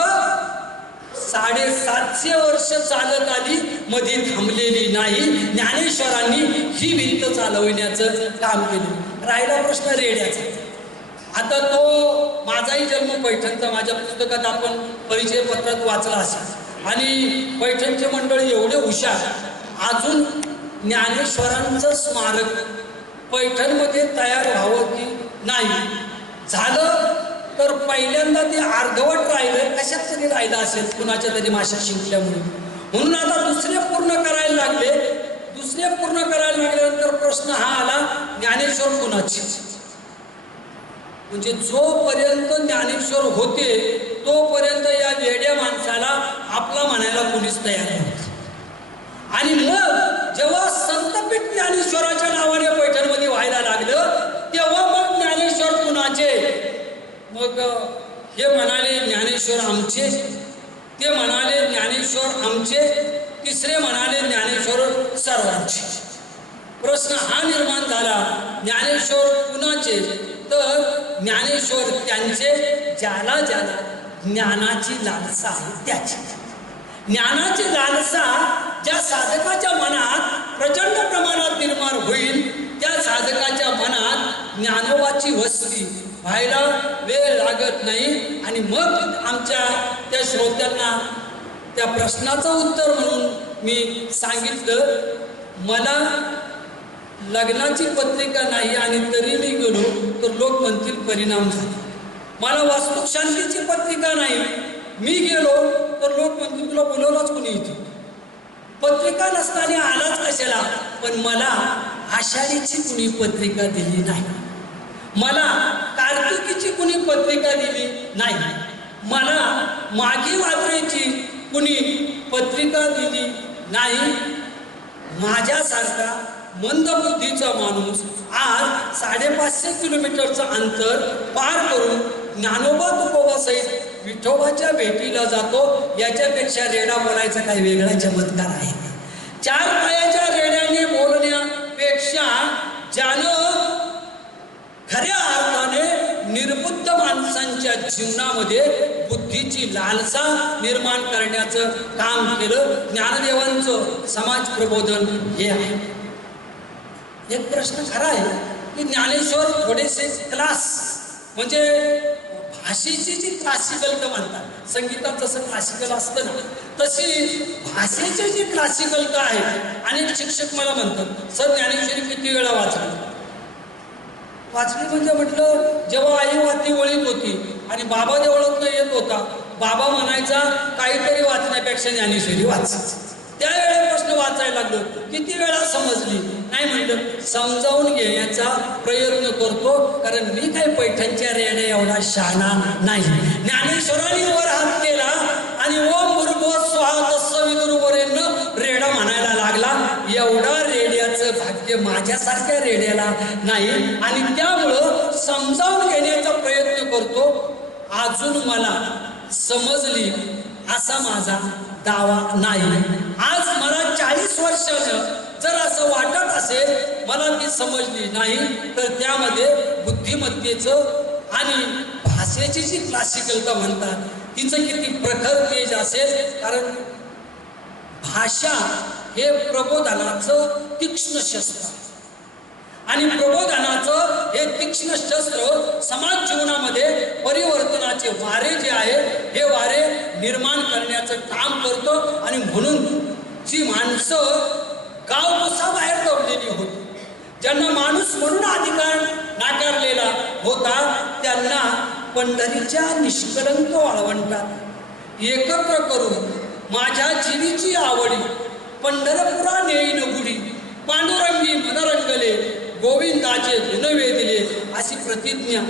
750 वर्ष चालत आली, मध्ये थांबलेली नाही. ज्ञानेश्वरांनी ही भिंत चालवण्याचं काम केलं. राहिला प्रश्न रेड्याचा. आता तो माझाही जन्म पैठणचा माझ्या पुस्तकात आपण परिचय पत्रात वाचला असेल. आणि पैठणचे मंडळी एवढे हुशार, अजून ज्ञानेश्वरांचं स्मारक पैठणमध्ये तयार व्हावं की नाही झालं तर पहिल्यांदा ते अर्धवट राहिलं, कशात तरी राहिलं असेल कुणाच्या तरी माशा शिंकल्यामुळे. म्हणून आता दुसरे पूर्ण करायला लागले. दुसरे पूर्ण करायला लागल्यानंतर प्रश्न हा आला, ज्ञानेश्वर कुणाचे? म्हणजे जोपर्यंत ज्ञानेश्वर होते तोपर्यंत या वेड्या माणसाला आपला म्हणायला कोणीच तयार नव्हतं. आणि मग जेव्हा संतपीठ ज्ञानेश्वराच्या नावाने पैठणमध्ये व्हायला लागलं तेव्हा मग ज्ञानेश्वर कुणाचे? मग हे म्हणाले ज्ञानेश्वर आमचे, ते म्हणाले ज्ञानेश्वर आमचे, तिसरे म्हणाले ज्ञानेश्वर सर्वांचे. प्रश्न हा निर्माण झाला, ज्ञानेश्वर कुणाचे? तर ज्ञानेश्वर त्यांचे ज्याला ज्याला ज्ञानाची लालसा आहे त्याची. ज्ञानाची लालसा ज्या साधकाच्या मनात प्रचंड प्रमाणात निर्माण होईल त्या साधकाच्या मनात ज्ञानोबाची वस्ती व्हायला वेळ लागत नाही. आणि मग आमच्या त्या श्रोत्यांना त्या प्रश्नाचं उत्तर म्हणून मी सांगितलं, मला लग्नाची पत्रिका नाही आणि तरी मी गेलो तर लोक म्हणतील परिणाम झाला. मला वास्तुशांतीची पत्रिका नाही, मी गेलो तर लोक म्हणतील तुला बोलवलंच कोणी इथे. पत्रिका नसताना आलाच कशाला? पण मला आषाढीची कुणी पत्रिका दिली नाही, मला कार्तिकीची कुणी पत्रिका दिली नाही. मला मागे वाचण्याची कुणी पत्रिका दिली नाही. माझ्यासारखा मंदबुद्धीचा माणूस आज 550 किलोमीटरचं अंतर पार करून ज्ञानोबा तुकोबासहित विठोबाच्या भेटीला जातो. याच्यापेक्षा रेडा बोलायचा काही वेगळा चमत्कार आहे. 4 पायाच्या रेड्याने बोलण्यापेक्षा ज्यानं खऱ्या अर्थाने निर्बुद्ध माणसांच्या जीवनामध्ये बुद्धीची लालसा निर्माण करण्याचं काम केलं, ज्ञानदेवांचं समाज प्रबोधन हे आहे. एक प्रश्न खरा आहे की ज्ञानेश्वर थोडेसे क्लास म्हणजे भाषेची जी क्लासिकल म्हणतात, संगीतात जसं क्लासिकल असतं ना तशी भाषेची जी क्लासिकलता आहे. अनेक शिक्षक मला म्हणतात, सर ज्ञानेश्वरी किती वेळा वाचली म्हणजे म्हटलं जेव्हा आई वाती वळीत होती आणि बाबा देवळातनं येत होता, बाबा म्हणायचा काहीतरी वाचण्यापेक्षा ज्ञानेश्वरी वाच. त्यावेळेपासून वाचायला लागलो. किती वेळा समजली नाही म्हटलं समजावून घेण्याचा प्रयत्न करतो, कारण मी काही पैठणच्या रेड्या एवढा शहाणा नाही. ज्ञानेश्वरांनी वर हात केला आणि ओम भूर्भुवः स्वः तत्सवितुर्वरेण्यं रेडा म्हणायला लागला. एवढा रेड्याचं भाग्य माझ्यासारख्या रेड्याला नाही आणि त्यामुळं समजावून घेण्याचा प्रयत्न करतो. अजून मला समजली असा माझा दावा नाही. आज मला 40 वर्षानं जर असं वाटत असेल मला ती समजली नाही, तर त्यामध्ये बुद्धिमत्तेचं आणि भाषेची जी क्लासिकलता म्हणतात तिचं किती प्रखर तेज असेल. कारण भाषा हे प्रबोधनाचं तीक्ष्ण शस्त्र आणि प्रबोधनाचं हे तीक्ष्ण शस्त्र समाज जीवनामध्ये परिवर्तनाचे वारे जे आहे हे वारे निर्माण करण्याचं काम करतं. आणि म्हणून जी माणसं गावकुसाबाहेर दबलेली होती, ज्यांना माणूस म्हणून अधिकार नाकारलेला होता, त्यांना पंढरीच्या निष्कलंक वाळवंटात एकत्र करून माझ्या जीवीची आवडी पंढरपुरा नेईन गुढी पांडुरंगी मनरंगले गोविंदाचे गुण वेदिले अशी प्रतिज्ञा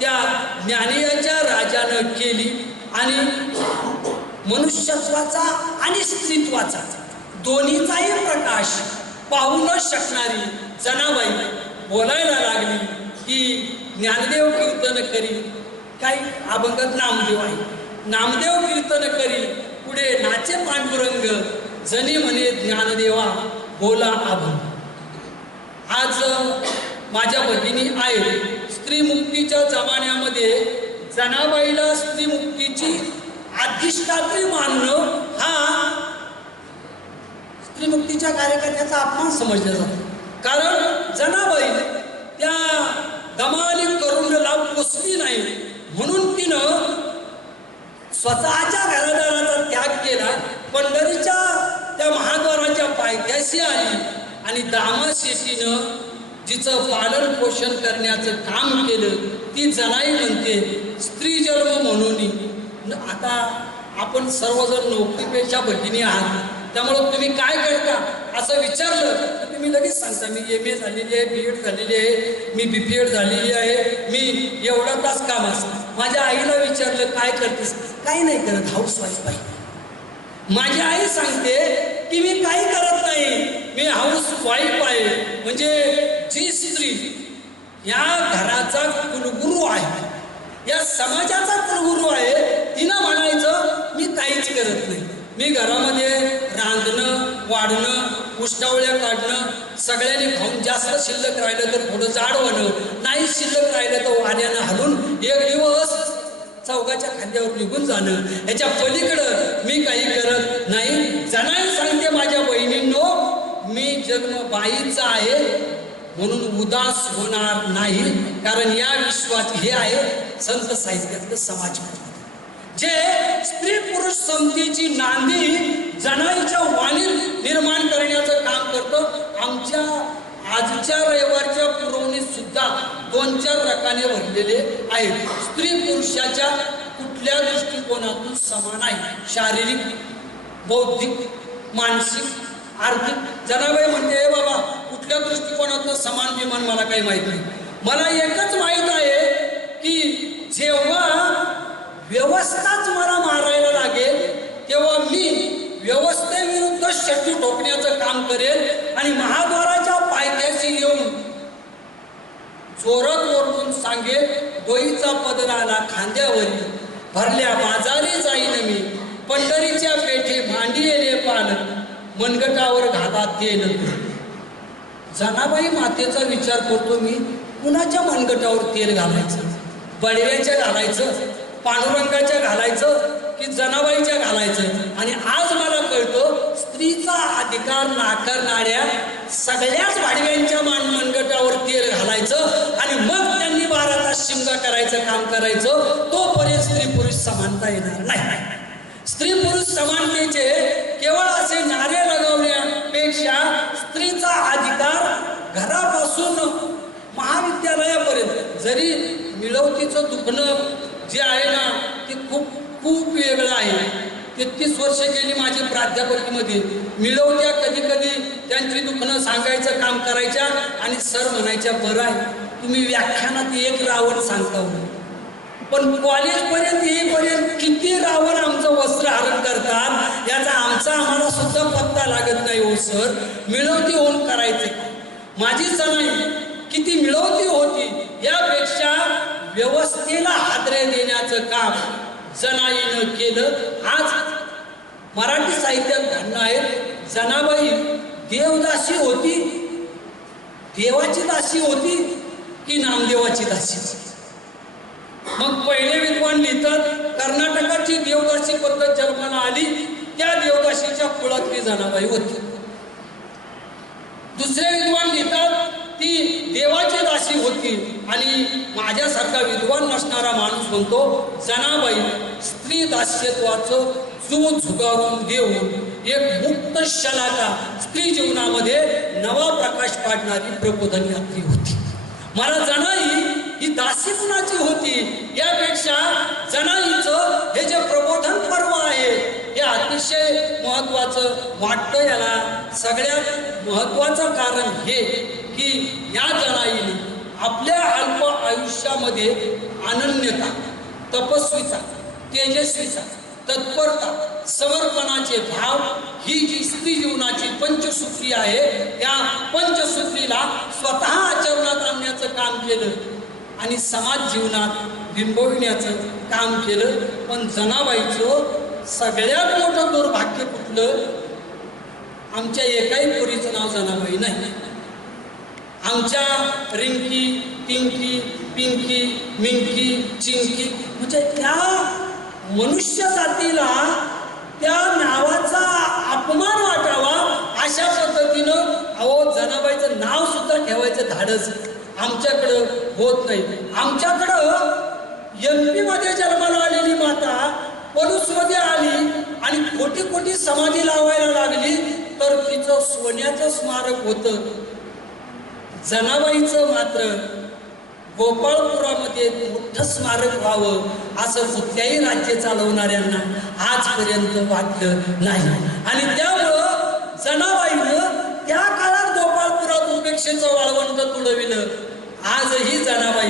त्या ज्ञानियाच्या राजानं केली. आणि मनुष्यत्वाचा आणि स्त्रीत्वाचा दोन्हीचाही प्रकाश पाहू न शकणारी जनाबाई बोलायला लागली की ज्ञानदेव कीर्तन करी. काही अभंगात नामदेव आहे, नामदेव कीर्तन करी पुढे नाचे पांडुरंग जनी म्हणे ज्ञानदेवा बोला अभंग. आज माझ्या भगिनी आहेत. स्त्रीमुक्तीच्या जमान्यामध्ये जनाबाईला स्त्रीमुक्तीची अधिष्ठात्री मानणं हा स्त्रीमुक्तीच्या कार्यकर्त्याचा अपमान समजला जातो. कारण जनाबाई त्या दमाली करुणला पोचली नाही म्हणून तिनं स्वतःच्या घरादाराचा त्याग केला, पंढरीच्या त्या महाद्वाराच्या पायथ्याशी आली आणि दामाशेटीनं जिचं पालन पोषण करण्याचं काम केलं ती जनाई म्हणते स्त्री जन्म म्हणून. आता आपण सर्वजण नोकरीपेक्षा भगिनी आहात, त्यामुळं तुम्ही काय करता असं विचारलं तर तुम्ही लगेच सांगता मी MA झालेली आहे, BEd झालेली आहे, मी BPEd झालेली आहे, मी एवढा तास काम असतं. माझ्या आईला विचारलं काय करतेस, काही नाही करत, हाऊसवाईफ आहे. माझी आई सांगते की मी काही करत नाही, मी हाऊसवाईफ आहे. म्हणजे जी स्त्री या घराचा कुलगुरू आहे, या समाजाचा कुलगुरू आहे, तिनं म्हणायचं मी काहीच करत नाही, मी घरामध्ये रांधणं वाढणं उष्टावळ्या काढणं, सगळ्यांनी खाऊन जास्त शिल्लक राहिलं तर थोडं जाड होणं, नाही शिल्लक राहिलं तर वाऱ्यानं हलून एक दिवस चौकाच्या खांद्यावर निघून जाणं, याच्या पलीकडं मी काही करत नाही. जनाई सांगते माझ्या बहिणींनो मी जन्म बाईचा आहे म्हणून उदास होणार नाही, कारण या विश्वात हे आहे संत साहित्यातलं समाज जे स्त्री पुरुष समतेची नांदी जनाईच्या वाणीत निर्माण करण्याचं काम करतं. आमच्या आजच्या रविवारच्या पुरवणीत सुद्धा 2-4 रकाने भरलेले आहेत. स्त्री पुरुषाच्या कुठल्या दृष्टिकोनातून समान आहे, शारीरिक बौद्धिक मानसिक आर्थिक. जनाबाई म्हणते हे बाबा कुठल्या दृष्टिकोनातून समान विमान मला काही माहीत नाही, मला एकच माहीत आहे की जेव्हा व्यवस्थाच मला मारायला लागेल तेव्हा मी व्यवस्थेविरुद्ध शट्टू ठोकण्याचं काम करेल आणि महाद्वाराच्या पायथ्याशी येऊन जोरात ओरडून सांगेल, डोईचा पदराला खांद्यावरी, भरल्या बाजारी जाईन मी, पंढरीच्या पेठे भांडी येणे पान, मनगटावर घाला तेल. जनाबाई मातेचा विचार करतो मी, कुणाच्या मनगटावर तेल घालायचं? बडव्याच्या घालायचं, पांडुरंगाच्या घालायचं की जनाबाईच्या घालायचं? आणि आज मला कळतं, स्त्रीचा अधिकार नाकारणाऱ्या सगळ्याच भाडव्यांच्या मनगटावर तेल घालायचं आणि मग त्यांनी 12 तास शिमगा करायचं काम करायचं. तोपर्यंत स्त्री पुरुष समानता येणार नाही. स्त्री पुरुष समानतेचे केवळ असे नारे लगावण्यापेक्षा स्त्रीचा अधिकार घरापासून महाविद्यालयापर्यंत, जरी मिळवतीचं दुखणं जे आहे ना ते खूप खूप वेगळं आहे. 33 वर्ष गेली माझी प्राध्यापकीमध्ये. मिळवत्या कधी कधी त्यांची दुखणं सांगायचं काम करायच्या आणि सर म्हणायच्या, बरं आहे तुम्ही व्याख्यानात एक रावण सांगता हो, पण कॉलेजपर्यंत येईपर्यंत किती रावण आमचं वस्त्रहरण करतात याचा आम्हाला सुद्धा पत्ता लागत नाही हो सर. मिळवती होऊन करायचे. माझी सनाई किती मिळवती होती यापेक्षा व्यवस्थेला हादरे देण्याचं काम जनाईनं केलं. आज मराठी साहित्यात म्हणणं आहे, जनाबाई देवदासी होती, देवाची दासी होती की नामदेवाची दासी? मग पहिले विद्वान लिहितात, कर्नाटकाची देवदासी पद्धत जन्माला आली, त्या देवदासीच्या कुळातली जनाबाई होती. दुसरे विद्वान लिहितात, ती देवाची दासी होती. आणि माझ्यासारखा विद्वान नसणारा माणूस म्हणतो, जनाबाई स्त्री दास्यत्वाचं जू झुगारून देऊन एक मुक्त शलाका स्त्री जीवनामध्ये नवा प्रकाश पाडणारी प्रबोधन यात्री होती. मला जनाई ही दासी कुणाची होती यापेक्षा जनाईचं हे जे प्रबोधन पर्व आहे हे अतिशय महत्त्वाचं वाटतं. याला सगळ्यात महत्त्वाचं कारण हे की या जनाईने आपल्या अल्प आयुष्यामध्ये अनन्यता, तपस्वीता, तेजस्वीचा, तत्परता, समर्पणाचे भाव ही जी स्त्री जीवनाची पंचसूत्री आहे त्या पंचसूत्रीला स्वतः आचरणात आणण्याचं काम केलं आणि समाज जीवनात बिंबविण्याचं काम केलं. पण जनाबाईचं सगळ्यात मोठं दुर्भाग्य कुठलं? आमच्या एकाही पोरीचं नाव जनाबाई नाही. आमच्या रिंकी, पिंकी, पिंकी, मिंकी, चिंकी म्हणजे त्या मनुष्य जातीला त्या नावाचा अपमान वाटावा अशा पद्धतीनं अहो जनाबाईचं नाव सुद्धा ठेवायचं धाडस आमच्याकडं होत नाही. आमच्याकडं MP मध्ये जन्माला आलेली माता पलूसमध्ये आली आणि कोटी कोटी समाधी लावायला लागली तर तिचं सोन्याचं स्मारक होतं. जनाबाईचं मात्र गोपाळपुरामध्ये मोठं स्मारक व्हावं असं कुठल्याही राज्य चालवणाऱ्यांना आजपर्यंत वाटलं नाही. आणि त्यामुळं जनाबाईनं त्या काळात गोपाळपुरात उपेक्षेचं वाळवंट तुडविलं. आजही जनाबाई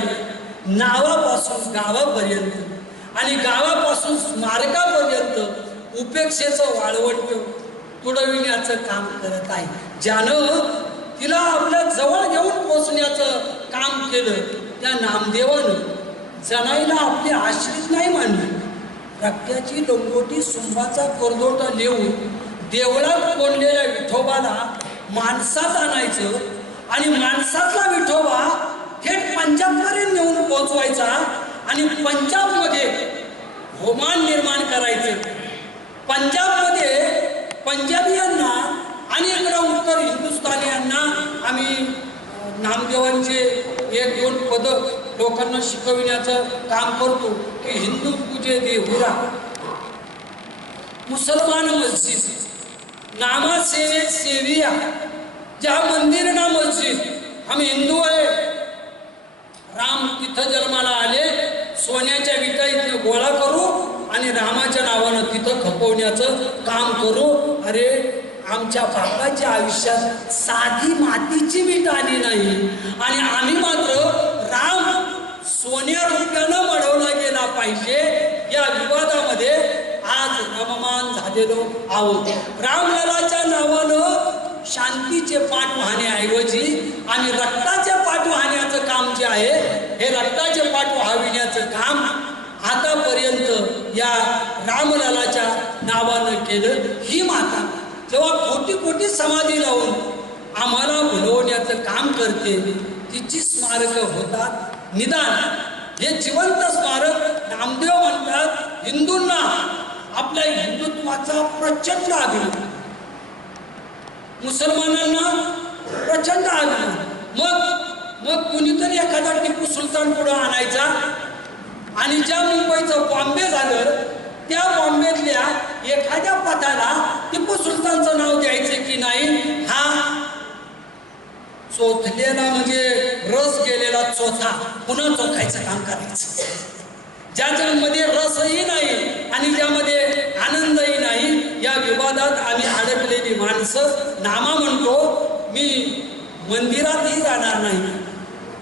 नावापासून गावापर्यंत आणि गावापासून स्मारकापर्यंत उपेक्षेचं वाळवंट तुडविण्याचं काम करत आहे. ज्यानं तिला आपल्या जवळ घेऊन पोचण्याचं काम केलं त्या नामदेवानं जनाईला आपली आश्रित नाही मानली. रक्त्याची लंगोटी सुंभाचा करदोटा लिहून देवळात कोंडलेल्या विठोबाला माणसात आणायचं आणि माणसातला विठोबा थेट पंजाबपर्यंत नेऊन पोहोचवायचा आणि पंजाबमध्ये होमान निर्माण करायचं. पंजाबमध्ये पंजाबीयांना आणि इकडं उत्तर हिंदुस्थानियांना आम्ही नामदेवांचे 1-2 पद लोकांना शिकविण्याचं काम करतो की हिंदू पूजे देहुरा, मुसलमान मस्जिद, नामा सेवेत सेविया, जहा मंदिर ना मस्जिद. आम्ही हिंदू आहे. राम तिथं जन्माला आले, सोन्याच्या विटा इथं गोळा करू आणि रामाच्या नावानं तिथं खपवण्याचं काम करू. अरे आमच्या बापाच्या आयुष्यात साधी मातीची वीट आली नाही आणि आम्ही मात्र राम सोन्या रुपयानं मढवला गेला पाहिजे या बांधलेलो आहोत. रामललाच्या नावानं शांतीचे पाठ वाहण्याऐवजी आम्ही रक्ताचे पाठ वाहण्याचं काम जे आहे, हे रक्ताचे पाठ वाहविण्याचं काम आतापर्यंत या रामललाच्या नावानं केलं. ही माता जेव्हा कोटी कोटी समाधी लावून आम्हाला भुलवण्याचं काम करते, तिची स्मारक होतात. निदान हे जिवंत स्मारक नामदेव म्हणतात, हिंदूंना आपल्या हिंदुत्वाचा प्रचंड अभिमान, मुसलमानांना प्रचंड अभिमान. मग कुणीतरी एखादा टिपू सुलतान पुढे आणायचा आणि ज्या मुंबईचं बॉम्बे झालं त्या बॉम्बेतल्या एखाद्या पथाला टिपू सुलतानचं नाव द्यायचं की नाही. हा चोथलेला म्हणजे रस गेलेला चोथा पुन्हा चोखायचं काम करायचं. ज्यामध्ये रसही नाही आणि ज्यामध्ये आनंदही नाही, या विवादात आम्ही अडकलेली माणसं नामा म्हणतो. मी मंदिरातही जाणार नाही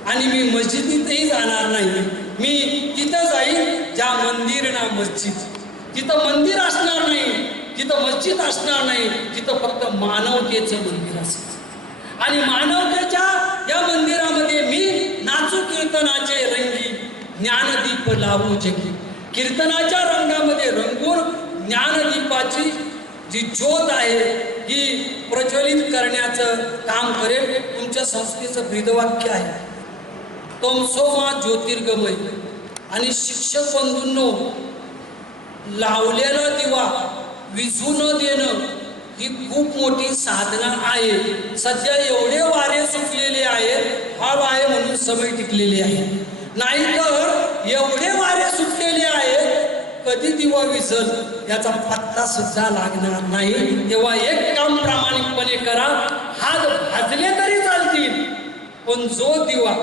आणि मी मस्जिदीतही जाणार नाही. मी तिथं जाईल ज्या मंदिर ना मस्जिद, तिथं मंदिर असणार नाही, तिथं मस्जिद असणार नाही, तिथं फक्त मानवतेचं मंदिर असेल. आणि मानवतेच्या या मंदिरामध्ये मी नाचू कीर्तनाचे रंगी, ज्ञानदीप लावू जगी. कीर्तनाच्या रंगामध्ये रंगून ज्ञानदीपाची जी ज्योत आहे ही प्रज्वलित करण्याचं काम करेल. तुमच्या संस्थेचं ब्रीदवाक्य आहे, तमसो मा ज्योतिर्गमय. आणि शिक्षक बंधूंनो, लावलेला दिवा विझू न देणं ही खूप मोठी साधना आहे. सध्या एवढे वारे सुटलेले आहेत, हवा आहे म्हणून समय टिकलेले आहे. नाहीतर एवढे वारे सुटलेले आहेत, कधी दिवा विझल याचा पत्ता सुद्धा लागणार नाही. तेव्हा एक काम प्रामाणिकपणे करा, हात भाजले तरी चालतील, पण जो दिवा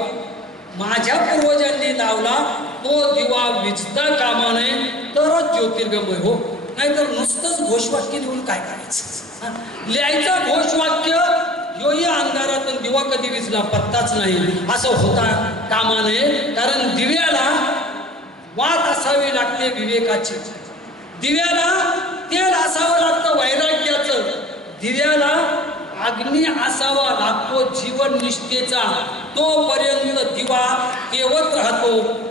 माझ्या पूर्वजांनी लावला तो दिवा विझता कामा नये, तरच ज्योतिर्गमय हो. नाहीतर नुसतंच घोषवाक्य लिहून काय करायचं? लिहायचं घोषवाक्य, योही अंधारातून दिवा कधी विझला पत्ताच नाही, असं होता कामा नये. कारण दिव्याला वात असावी लागते विवेकाची, दिव्याला तेल असावं लागतं वैराग्याचं, दिव्याला अग्नी असावा लागतो जीवन निष्ठेचा. तोपर्यंत दिवा तेवत राहतो.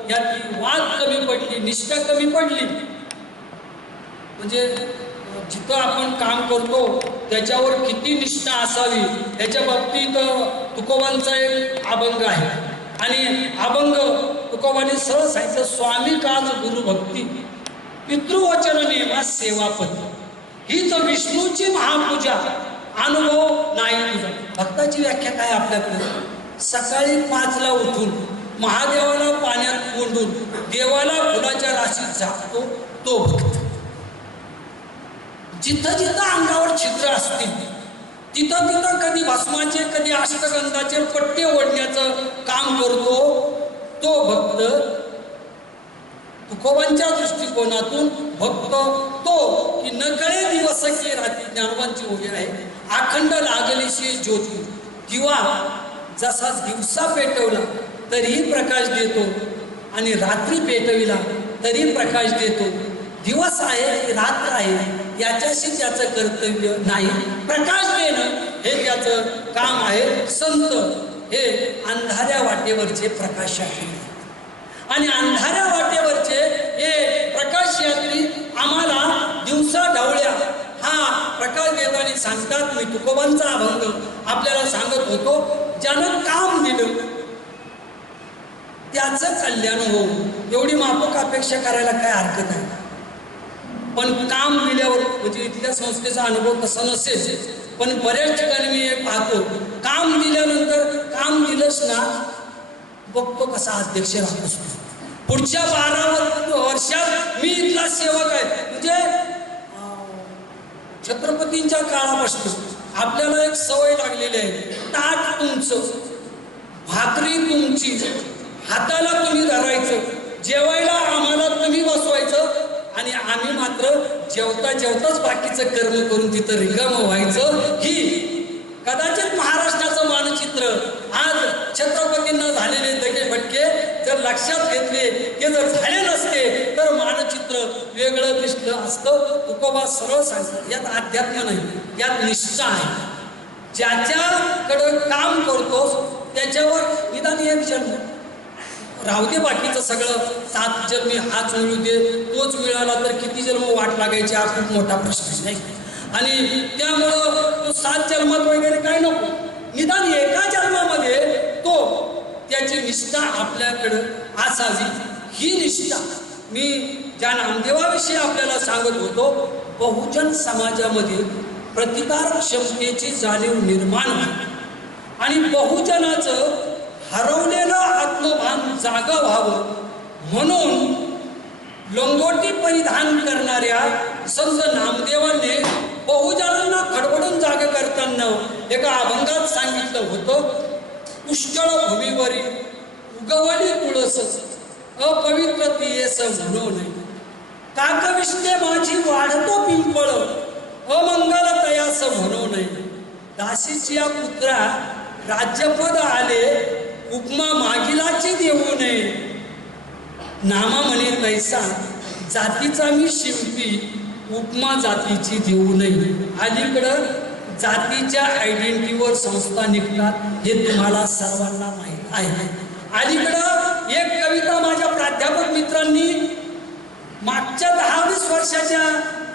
याची वात कमी पडली, निष्ठा कमी पडली, म्हणजे जिथं आपण काम करतो त्याच्यावर किती निष्ठा असावी याच्या बाबतीत तुकोबांचा एक अभंग आहे. आणि अभंग तुकोबांनी सरळ सांगितलं, स्वामी काज गुरु भक्ती, पितृवचन नेमा सेवापती, हीच विष्णूची महापूजा, अनुभव नाही तुझा. भक्ताची व्याख्या काय आपल्याकडे? सकाळी 5ला उठून महादेवाला पाण्यात कोंडून देवाला फुलाच्या राशीत झाकतो तो भक्त. जिथं जिथं अंगावर छिद्र असतील तिथं तिथं कधी भस्माचे कधी अष्टगंधाचे पट्टे ओढण्याचं काम करतो तो भक्त. तुकोबांच्या दृष्टिकोनातून भक्त तो की नकळे दिवस की रात्री, ज्ञानवांची ओवी आहे. अखंड लागलीशी ज्योती, दिवा जसा दिवसा पेटवला तरीही प्रकाश देतो आणि रात्री पेटविला तरी प्रकाश देतो. दिवस आहे रात्र आहे याच्याशी त्याचं कर्तव्य नाही, प्रकाश देणं हे त्याचं काम आहे. संत हे अंधाऱ्या वाटेवरचे प्रकाश आहेत आणि अंधाऱ्या वाटेवरचे हे प्रकाश यात्री आम्हाला दिवसा ढवळ्या हा प्रकाश देताना सांगतात. मी तुकोबांचा अभंग आपल्याला सांगत होतो, ज्यानं काम दिलं त्याचं कल्याण हो, एवढी माफक अपेक्षा करायला काय हरकत आहे. पण काम दिल्यावर, म्हणजे इथल्या संस्थेचा अनुभव तसा नसेल, पण बऱ्याच ठिकाणी मी हे पाहतो, काम दिल्यानंतर काम दिलंच ना बघतो कसा अध्यक्ष राहतोस. पुढच्या 12 वर्षात मी इथला सेवक आहे, म्हणजे छत्रपतींच्या काळापासून आपल्याला एक सवय लागलेली आहे, ताट तुमचं, भाकरी तुमची, हाताला तुम्ही धरायचं, जेवायला आम्हाला तुम्ही बसवायचं आणि आम्ही मात्र जेवता जेवताच बाकीचं कर्म करून तिथं रिकामं व्हायचं. ही कदाचित महाराष्ट्राचं मानचित्र आज छत्रपतींना झालेले दगे फटके जर लक्षात घेतले, ते जर झाले नसते तर मानचित्र वेगळं दिसलं असतं. तुकोबा सरळ सांगतात, यात अध्यात्म नाही, यात निष्ठा आहे. ज्याच्याकडं काम करतोस त्याच्यावर निदान एक जन्म राहू दे, बाकीचं सगळं 7 जन्मी हाच मिळू दे, तोच मिळाला तर किती जन्म वाट लागायची हा खूप मोठा प्रश्न नाही. आणि त्यामुळं तो 7 जन्मात वगैरे काय नको, निदान एका जन्मामध्ये तो त्याची निष्ठा आपल्याकडं असावी. ही निष्ठा मी ज्या नामदेवाविषयी आपल्याला सांगत होतो, बहुजन समाजामध्ये प्रतिकार क्षमतेची जाणीव निर्माण व्हावी आणि बहुजनाचं हरवलेलं आत्मभान जागं व्हावं म्हणून लंगोटी परिधान करणाऱ्या संत नामदेवांनी बहुजनांना खडबडून जाग करताना एका अभंगात सांगितलं होतं, पुष्कळ भूमीवरी उगवली तुळस अपवित्र तियेस म्हणू नये, काकविष्टे माझी वाढतो पिंपळ अमंगल तयास म्हणू नये, दासीची या पुत्रा राज्यपद आले उपमा मागिलाची देऊ नये, नामा म्हणे तैसा जातीचा मी शिंपी उपमा जातीची देऊ नये. अलीकडं जातीच्या आयडेंटिटीवर संस्था निघतात हे तुम्हाला सर्वांना माहीत आहे. अलीकडं एक कविता माझ्या प्राध्यापक मित्रांनी मागच्या 10-20 वर्षाच्या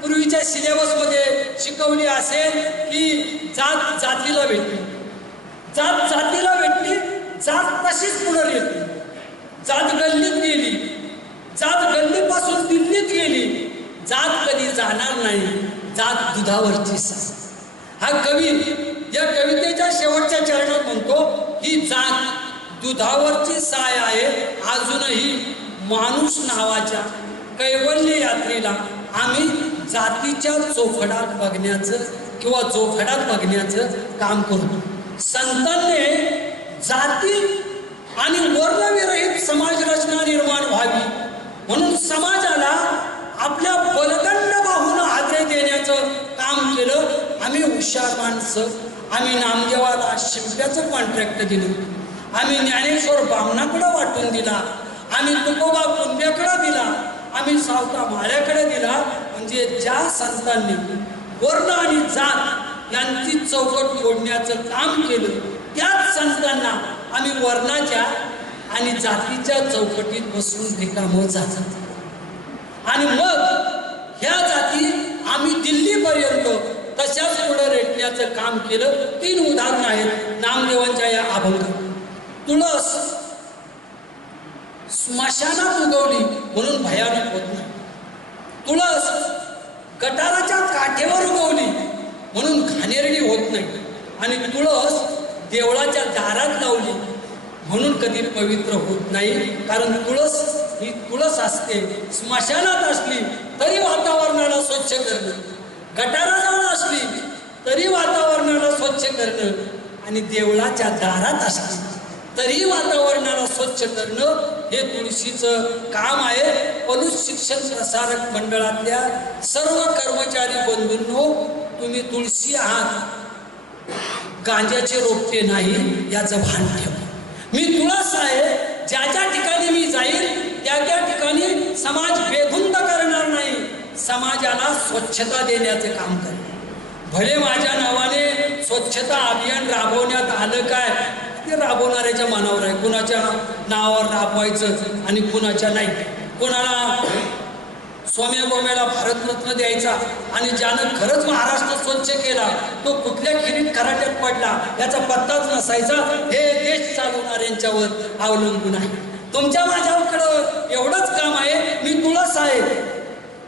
पूर्वीच्या सिलेबसमध्ये शिकवली असेल की जात जातीला भेटली, जात जातीला भेटली, जात तशीच पुढे येते, जात गल्लीत गेली, जात गल्लीपासून दिल्लीत गेली, जात कधी जाणार नाही, जात दुधावरची साय. हा कवी या कवितेच्या शेवटच्या चरणात म्हणतो ही जात दुधावरची साय आहे. अजूनही माणूस नावाच्या कैवल्य यात्रेला आम्ही जातीच्या चोखडात बघण्याचं किंवा चोखडात बघण्याचं काम करतो. संतांनी जाती आणि वर्णविरहित समाज रचना निर्माण व्हावी म्हणून समाजाला आपल्या बलदंड बाहून आदर देण्याचं काम केलं. आम्ही हुशार माणसं, आम्ही नामदेवाला शिंप्याचं कॉन्ट्रॅक्ट दिलं, आम्ही ज्ञानेश्वर बामणाकडं वाटून दिला, आम्ही तुकोबा कुंभ्याकडं दिला, आम्ही सावता माळ्याकडे दिला. म्हणजे ज्या संतांनी वर्ण आणि जात यांची चौकट तोडण्याचं काम केलं त्याच संतांना आम्ही वर्णाच्या आणि जातीच्या चौकटीत बसून रिकामं जातात आणि मग ह्या जाती आम्ही दिल्लीपर्यंत तशाच पुढे रेटण्याचं काम केलं. 3 उदाहरणं आहेत नामदेवांच्या या अभंगात. तुळस स्मशानात उगवली म्हणून भयानक होत नाही, तुळस गटाराच्या काठेवर उगवली म्हणून घाणेरडी होत नाही, आणि तुळस देवळाच्या दारात लावली म्हणून कधी पवित्र होत नाही. कारण तुळस ही तुळस असते, स्मशानात असली तरी वातावरणाला स्वच्छ करणं, गटाराजवळ असली तरी वातावरणाला स्वच्छ करणं, आणि देवळाच्या दारात असली तरी वातावरणाला स्वच्छ करणं हे तुळशीचं काम आहे. पलूस शिक्षण प्रसारक मंडळातल्या सर्व कर्मचारी बंधूंनो, तुम्ही तुळशी आहात, गांजाचे रोपटे नाही याचं भान ठेवा. मी तुळस आहे, ज्या ज्या ठिकाणी मी जाईल त्या त्या ठिकाणी समाज बेधुंद करणार नाही, समाजाला स्वच्छता देण्याचे काम करेल. भले माझ्या नावाने स्वच्छता अभियान राबवण्यात आलं काय ते राबवणाऱ्याच्या मनावर आहे, कुणाच्या नावावर राबवायचं आणि कुणाच्या नाही. कोणाला स्वाम्या गोम्याला भारतरत्न द्यायचा आणि ज्यानं खरंच महाराष्ट्र स्वच्छ केला तो कुठल्या खिरीत खराट्यात पडला याचा पत्ताच नसायचा. हे देश चालवणाऱ्यांच्यावर अवलंबून आहे. तुमच्या माझ्याकडं एवढंच काम आहे, मी तुळस आहे,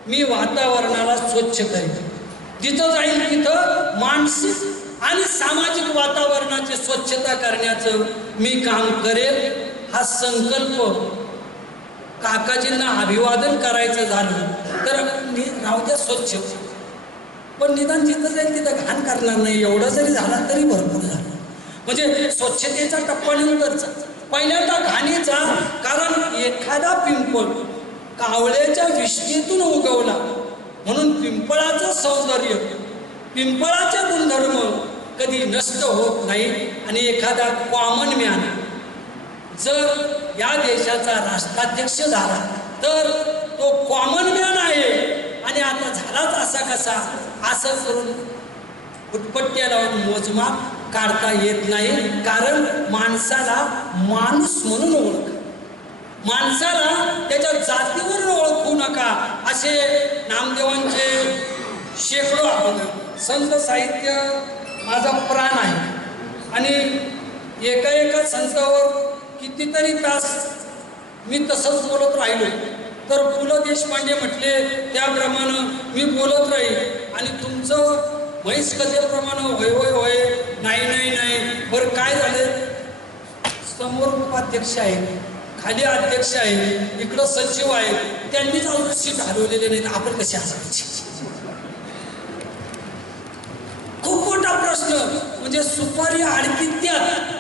मी वातावरणाला स्वच्छ करेन. जिथं जाईल तिथं मानसिक आणि सामाजिक वातावरणाची स्वच्छता करण्याचं मी काम करेल. हा संकल्प काकाजींना अभिवादन करायचं झालं तर राहू द्या स्वच्छ, पण निदान जिथं जाईल तिथं घाण करणार नाही, एवढं जरी झाला तरी भरपूर झालं. म्हणजे स्वच्छतेचा टप्पा नंतरचा, पहिल्यांदा घाणीचा. कारण एखादा पिंपळ कावळ्याच्या विष्णेतून उगवला म्हणून पिंपळाचं सौंदर्य, पिंपळाचे गुणधर्म कधी नष्ट होत नाही. आणि एखादा कॉमन मॅन जर या देशाचा राष्ट्राध्यक्ष झाला तर तो कॉमन मॅन आहे आणि आता झालाच असा कसा असं करून उत्पत्त्या लावून मोजमाप काढता येत नाही. कारण माणसाला माणूस म्हणून ओळख, माणसाला त्याच्या जातीवरून ओळखू नका असे नामदेवांचे शेकडो अभंग. संत साहित्य माझा प्राण आहे आणि एका एका संतावर कितीतरी तास मी तसंच बोलत राहिलो तर पु ल देशपांडे म्हटले त्याप्रमाणे मी बोलत राहील आणि तुमचं म्हैस कथेप्रमाणे होय होय होय नाही नाही नाही. बरं काय झालं, समोर उपाध्यक्ष आहे, खाली अध्यक्ष आहे, इकडं सचिव आहे, त्यांनीच अजून सीट हलवलेले नाहीत, आपण कसे असायचे? खूप मोठा प्रश्न. म्हणजे सुपारी अडकित्यात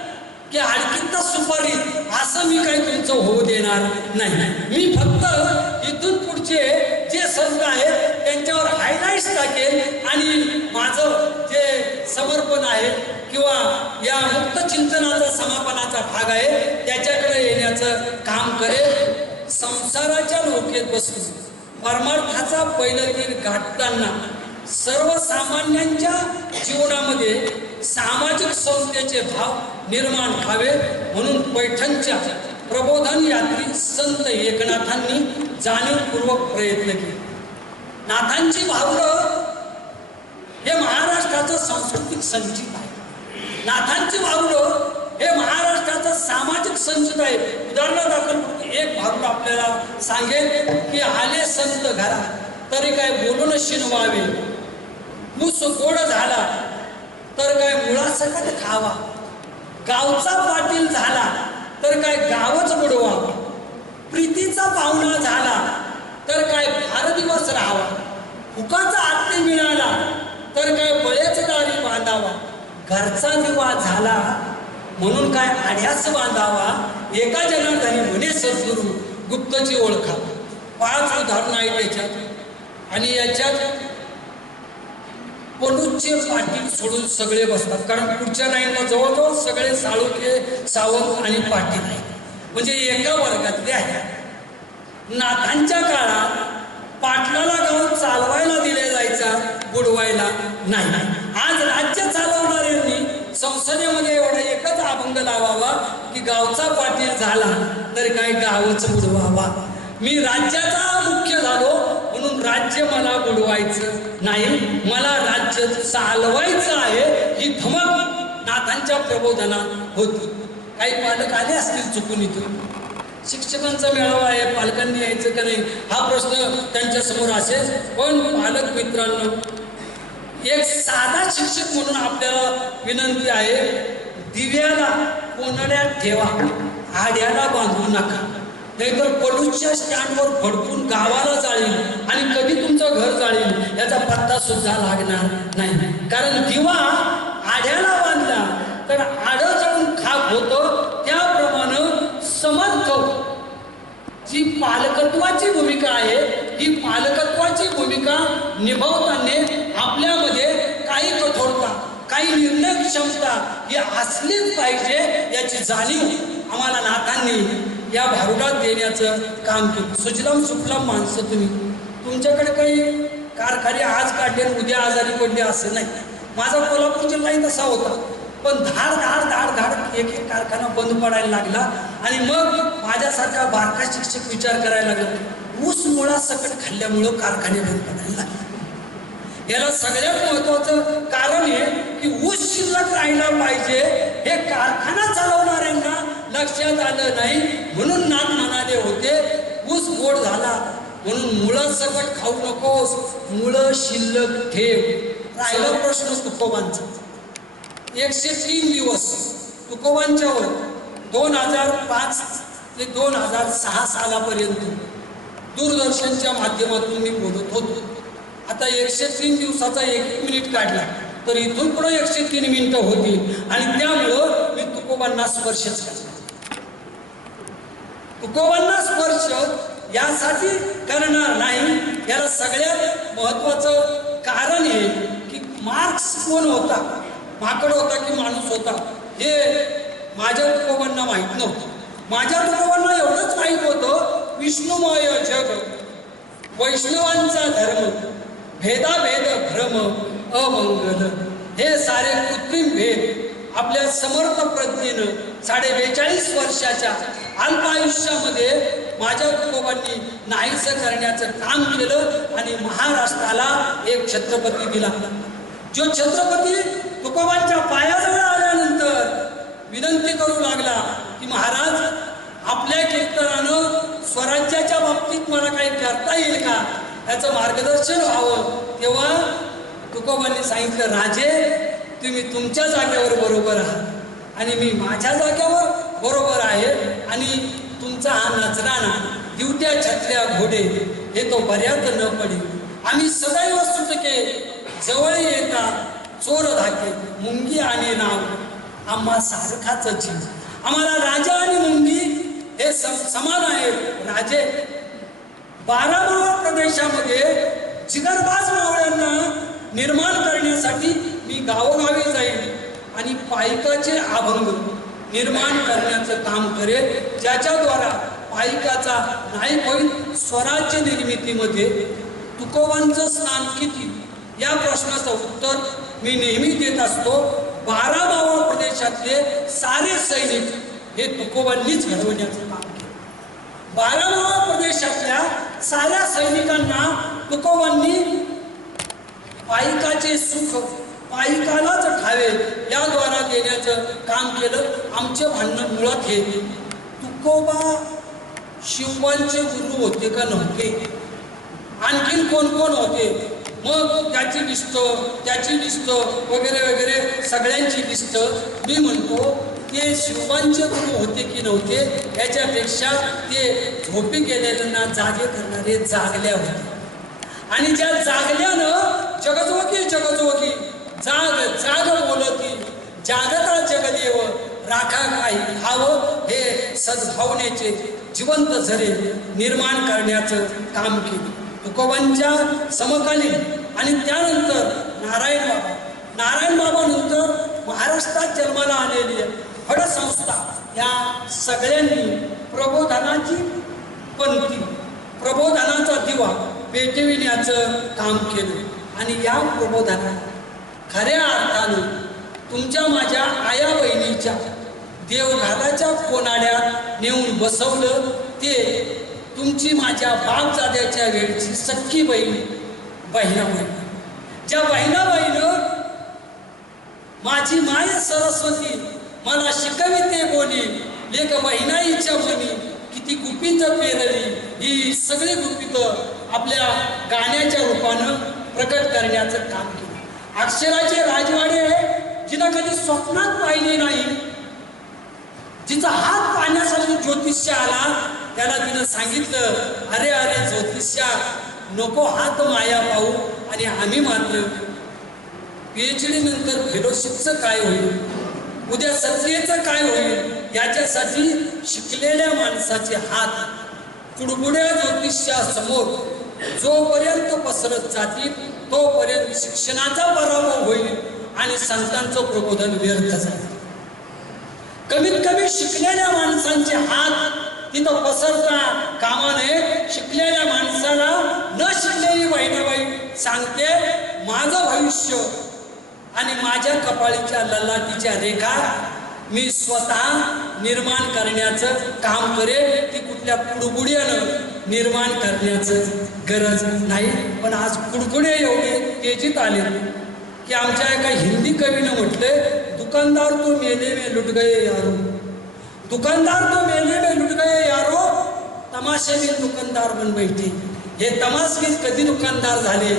की अडकित्ता सुपारी असं मी काही तुमचं होऊ देणार नाही. मी फक्त इथून पुढचे जे संत आहेत त्यांच्यावर हायलाइट्स टाकेल आणि माझं जे समर्पण आहे किंवा या मुक्त चिंतनाचा समापनाचा भाग आहे त्याच्याकडे येण्याचं काम करेल. संसाराच्या नौकेत बसून परमार्थाचा पैलगीर गाठताना सर्वसामान्यांच्या जीवनामध्ये सामाजिक संस्थेचे भाव निर्माण व्हावे म्हणून पैठणच्या प्रबोधन यात्री संत एकनाथांनी जाणीवपूर्वक प्रयत्न केले. नाथांची भावलं हे महाराष्ट्राचं सांस्कृतिक संचित आहे. नाथांची भावलं हे महाराष्ट्राचं सामाजिक संचित आहे. उदाहरणादाखल एक भावलं आपल्याला सांगेल की आले संत घरा तरी काय बोलून शिनवावे, ऊस गोड झाला तर काय मुळासकट खावा, गावचा पाटील झाला तर काय गावच बुडवावा, प्रीतीचा पाहुणा झाला तर काय फार दिवस राहावा, फुकाचा आत्ते मिळाला तर काय बळेच दारी बांधावा, घरचा दिवा झाला म्हणून काय आढ्यास बांधावा, एका जनार्दनी म्हणे सद्गुरू गुप्तची ओळखा. 5 उदाहरणं आहेत याच्यात आणि याच्यात पलूसचे पाटील सोडून सगळे बसतात. कारण पुढच्या लाईनला जवळजवळ सगळे साळुके, सावंत आणि पाटील आहेत, म्हणजे एका वर्गातले आहेत. नाथांच्या काळात पाटलाला गाव चालवायला दिले जायचा, बुडवायला नाही. आज राज्य चालवणाऱ्यांनी संसदेमध्ये एवढा एकच अभंग लावावा की गावचा पाटील झाला तरी काय गावच बुडवावा. मी राज्याचा मुख्य झालो म्हणून राज्य मला बुडवायचं नाही, मला राज्य चालवायचं आहे ही धमक नाथांच्या प्रबोधनात होती. काही पालक आले असतील चुकून इथून, शिक्षकांचा मेळावा आहे, पालकांनी यायचं का नाही हा प्रश्न त्यांच्या समोर असेल. पण पालक मित्रांनो, एक साधा शिक्षक म्हणून आपल्याला विनंती आहे, दिव्याला कोंडण्यात ठेवा, आड्याला बांधू नका, नाहीतर पलूसच्या स्टँडवर फडकून गावाला जाळील आणि कधी तुमचं घर जाळील याचा पत्ता सुद्धा लागणार नाही. कारण दिवा आड्याला बांधला तर आडं जाऊन खाक होतं. त्याप्रमाणे समर्थ जी पालकत्वाची भूमिका आहे ही पालकत्वाची भूमिका निभावताना आपल्यामध्ये काही कठोरता, काही निर्णय क्षमता ही असलीच पाहिजे याची जाणीव आम्हाला नाथांनी या भारुडात देण्याचं काम केलं. सुजलाम सुफलाम माणसं तुम्ही, तुमच्याकडे काही कारखाने आज काढले उद्या आजारी पडले असं नाही. माझा कोल्हापूर जिल्हाही तसा होता, पण धाड धाड धाड धाड एक एक कारखाना बंद पडायला लागला आणि मग माझ्यासारखा बारका शिक्षक विचार करायला लागला, ऊस मुळा सकट खाल्ल्यामुळं कारखाने बंद पडायला लागले. याला सगळ्यात महत्वाचं कारण आहे की ऊस शिल्लक राहिला पाहिजे हे कारखाना चालवणाऱ्यांना लक्षात आलं नाही. म्हणून नाथ म्हणाले होते, ऊस गोड झाला म्हणून मुळं सकट खाऊ नकोस, मुळं शिल्लक ठेव. राहिला प्रश्न तुकोबांचा. 103 दिवस तुकोबांच्यावर 2005 ते 2006 सालापर्यंत दूरदर्शनच्या माध्यमातून मी बोलत होतो. आता 103 दिवसाचा 1 मिनिट काढला तर इथून पुढे 103 मिनिटं होतील आणि त्यामुळं मी तुकोबांना स्पर्शच करतो. तुकोबांना स्पर्श यासाठी करणार नाही. याला सगळ्यात महत्वाचं कारण आहे की मार्क्स कोण होता, माकड होता की माणूस होता हे माझ्या तुकोबांना माहीत नव्हतं. माझ्या तुकोबांना एवढंच माहीत होतं, विष्णुमय जग वैष्णवांचा धर्म, भेदाभेद भ्रम अमंगल, हे सारे कृत्रिम भेद आपल्या समर्थ प्रज्ञेनं 42.5 वर्षाच्या अल्प आयुष्यामध्ये माझ्या तुकोबांनी नाहीसं करण्याचं काम केलं आणि महाराष्ट्राला एक छत्रपती दिला. जो छत्रपती तुकोबांच्या पायाजवळ आल्यानंतर विनंती करू लागला की महाराज, आपल्या कीर्तनानं स्वराज्याच्या बाबतीत मला काही करता येईल का, याचं मार्गदर्शन व्हावं. तेव्हा तुकोबांनी सांगितलं, राजे तुम्ही तुमच्या जागेवर बरोबर आहात आणि मी माझ्या जागेवर बरोबर आहे आणि तुमचा हा नजराणा दिवट्या छत्र्या घोडे हे तो बऱ्यात न पडे. आम्ही सदैव सुटके जवळ येता चोर धाके मुंगी आणि नाव आम्हा सारखाच जीव. आम्हाला राजा आणि मुंगी हे समान आहे. राजे 12 मावळ प्रदेशामध्ये जिगरबाज मावळ्यांना निर्माण करण्यासाठी मी गावोगावी जाईल आणि पायकाचे अभंग निर्माण करण्याचं काम करेल, ज्याच्याद्वारा पायकाचा नायक होईल. स्वराज्य निर्मितीमध्ये तुकोबांचं स्थान किती या प्रश्नाचं उत्तर मी नेहमी देत असतो. 12 मावळ प्रदेशातले सारे सैनिक हे तुकोबांनीच घडवण्याचं काम केलं. 12 मावळ प्रदेशातल्या साऱ्या सैनिकांना तुकोबांनी पायकाचे सुख पायकालाच ठावे याद्वारा देण्याचं काम केलं. आमचे म्हणणं मुळात हे, तुकोबा शिवांचे गुरु होते का नव्हते, आणखीन कोण कोण होते, मग त्याची लिस्ट वगैरे वगैरे सगळ्यांची लिस्ट मी म्हणतो ते शिवांचे गुरु होते की नव्हते, याच्यापेक्षा ते झोपी गेलेल्यांना जागे करणारे जागल्या होते. आणि ज्या जागल्यानं जगजोगी जाग बोलती जागता जगदेव राखा काही खावं हे सद्भावनेचे जिवंत झरे निर्माण करण्याचं काम केलं. तुकोबांच्या समकालीन आणि त्यानंतर नारायण बाबा नंतर महाराष्ट्रात जन्माला आलेली फड संस्था या सगळ्यांनी प्रबोधनाची पंथी प्रबोधनाचा दिवा पेटविण्याचं काम केलं आणि या प्रबोधनात खऱ्या अर्थानं तुमच्या माझ्या आया बहिणीच्या देवघाटाच्या कोनाड्यात नेऊन बसवलं. ते तुमची माझ्या बापजाद्याच्या वेळची सख्खी बहिणाबाई, ज्या बहिणाबाईनं माझी माय सरस्वती मला शिकविते बोली, लेक बहिणाईच्या मनी किती गुपित पेरली. ही सगळी गुपित आपल्या गाण्याच्या रूपानं प्रकट करण्याचं काम केलं. अक्षराचे राजवाडे जिनं कधी स्वप्नात पाहिले नाही, तिचा हात पाहण्यासाठी ज्योतिष्य आला, त्याला तिनं सांगितलं, अरे ज्योतिष्या नको हात माया पाहू. आणि आम्ही मात्र PhD नंतर फेलोशिपचं काय होईल, उद्या सत्तेचं काय होईल, याच्यासाठी शिकलेल्या माणसाचे हात कुडकुड्या ज्योतिष्यासमोर जोपर्यंत पसरत जातील तोपर्यंत शिक्षणाचा पराभव होईल आणि संतांचं प्रबोधन व्यर्थ जाईल. कमीत कमी शिकलेल्या माणसांचे हात तिथं पसरता कामा नये. शिकलेल्या माणसाला न शिकलेली बहिणाबाई सांगते, माझं भविष्य आणि माझ्या कपाळीच्या ललाटीच्या रेखा मी स्वतः निर्माण करण्याचं काम करेल. ती कुठल्या कुडकुड्यानं निर्माण करण्याचं गरज नाही. पण आज कुडकुडे एवढे तेजीत आले की आमच्या एका हिंदी कवीनं म्हटले, दुकानदार तो मेले में लुट गए यारो, दुकानदार तो मेले में लुट गए यारो, तमाशे में दुकानदार बन बैठे. हे तमाशे कधी दुकानदार झाले.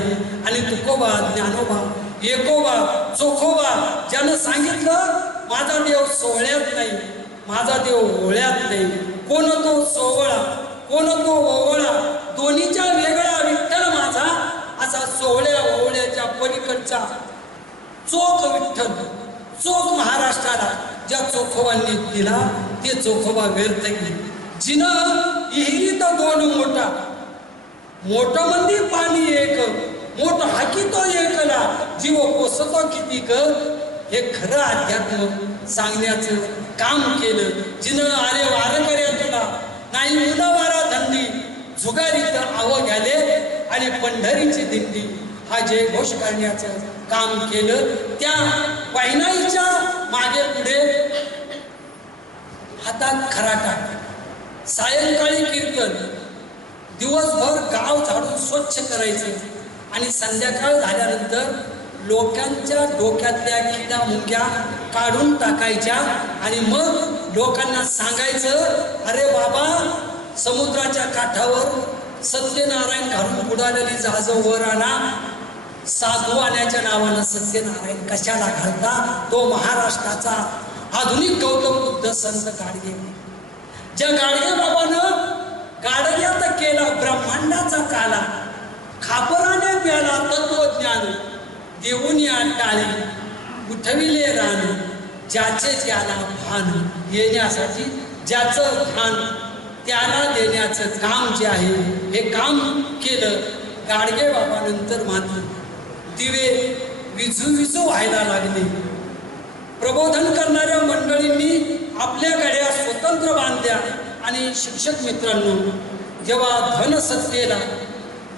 आणि तुकोबा, ज्ञानोबा, एकोबा, चोखोबा ज्यानं सांगितलं, माझा देव सोहळ्यात नाही, माझा देव ओळ्यात नाही. कोण तो सोहळा, कोण तो ओवळा, दोन्हीच्या वेगळा विठ्ठल माझा, असा सोहळ्या ओवळ्याच्या पलीकडचा चोख विठ्ठल, चोख महाराष्ट्राला ज्या चोखोबांनी दिला ते चोखोबा व्यर्थ गेले. जिनं इहिरीत दोन मोठा, मोठ मंदी पाणी एक, मोठ हाकी तो एकला, जीव पोसतो किती क, हे खरं अध्यात्म सांगण्याचं काम केलं. जिनं आरे वारकऱ्या पंढरीची दिंडी हा जयघोष करण्याचं काम केलं. त्या वाहिनाईच्या मागे पुढे हातात खराटा, सायंकाळी कीर्तन, दिवसभर गाव झाडून स्वच्छ करायचं आणि संध्याकाळ झाल्यानंतर लोकांच्या डोक्यातल्या किडा मुंग्या काढून टाकायच्या आणि मग लोकांना सांगायचं, अरे बाबा, समुद्राच्या काठावर सत्यनारायण घालून बुडालेली जहाजं वर आणा. साधू आण्याच्या नावानं सत्यनारायण कशाला घालता? तो महाराष्ट्राचा आधुनिक गौतम बुद्ध संत गाडगे. ज्या गाडगे बाबानं गाडग्यात केला ब्रह्मांडाचा काला, खापराने प्याला तत्वज्ञान, देऊन या टाळी उठविले रान, ज्याचे त्याला भान येण्यासाठी ज्याचं भान त्याला देण्याचं काम जे आहे हे काम केलं गाडगे बाबा. नंतर मात्र दिवे विझू विझू व्हायला लागले. प्रबोधन करणाऱ्या मंडळींनी आपल्या गाड्या स्वतंत्र बांधल्या आणि शिक्षक मित्रांनो, जेव्हा धनसत्तेला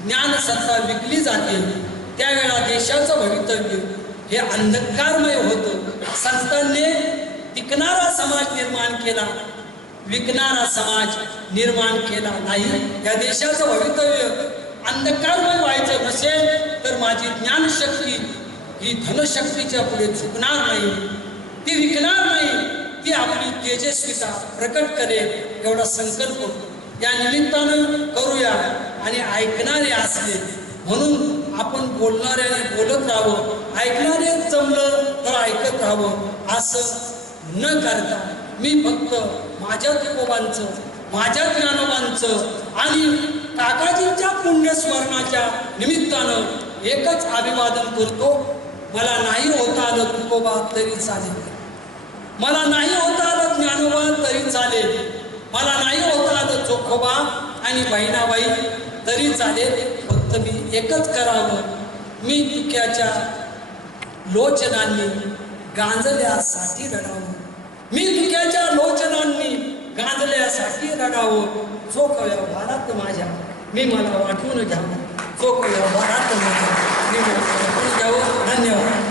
ज्ञानसत्ता विकली जाते त्यावेळा देशाचं भवितव्य हे अंधकारमय होतं. संतांनी टिकणारा समाज निर्माण केला, विकणारा समाज निर्माण केला नाही. या देशाचं भवितव्य अंधकारमय व्हायचं नसेल तर माझी ज्ञानशक्ती ही धनशक्तीच्या पुढे झुकणार नाही, ती विकणार नाही, ती आपली तेजस्विता प्रकट करेल एवढा संकल्प या निमित्तानं करूया. आणि ऐकणारे असले म्हणून आपण बोलणाऱ्याने बोलत राहावं, ऐकणारे जमलं तर ऐकत राहावं असं न करता मी फक्त माझ्या तुकोबांचं, माझ्या ज्ञानोबांचं आणि काकाजींच्या पुण्यस्मरणाच्या निमित्तानं एकच अभिवादन करतो. मला नाही होता आलं तुकोबा तरी चालेल, मला नाही होता आलं ज्ञानोबा तरी चालेल, मला नाही होता आलं चोखोबा आणि बहिणाबाई तरी चालेल, फक्त मी एकच करावं, मी तुक्याच्या लोचनांनी गांजल्यासाठी रडावं, मी तुक्याच्या लोचनांनी गांजल्यासाठी रडावं. चोख व्यवहारात माझ्या मी मला वाटून घ्यावं, चोख व्यवहारात माझ्या मी मला वाटून घ्यावं. धन्यवाद.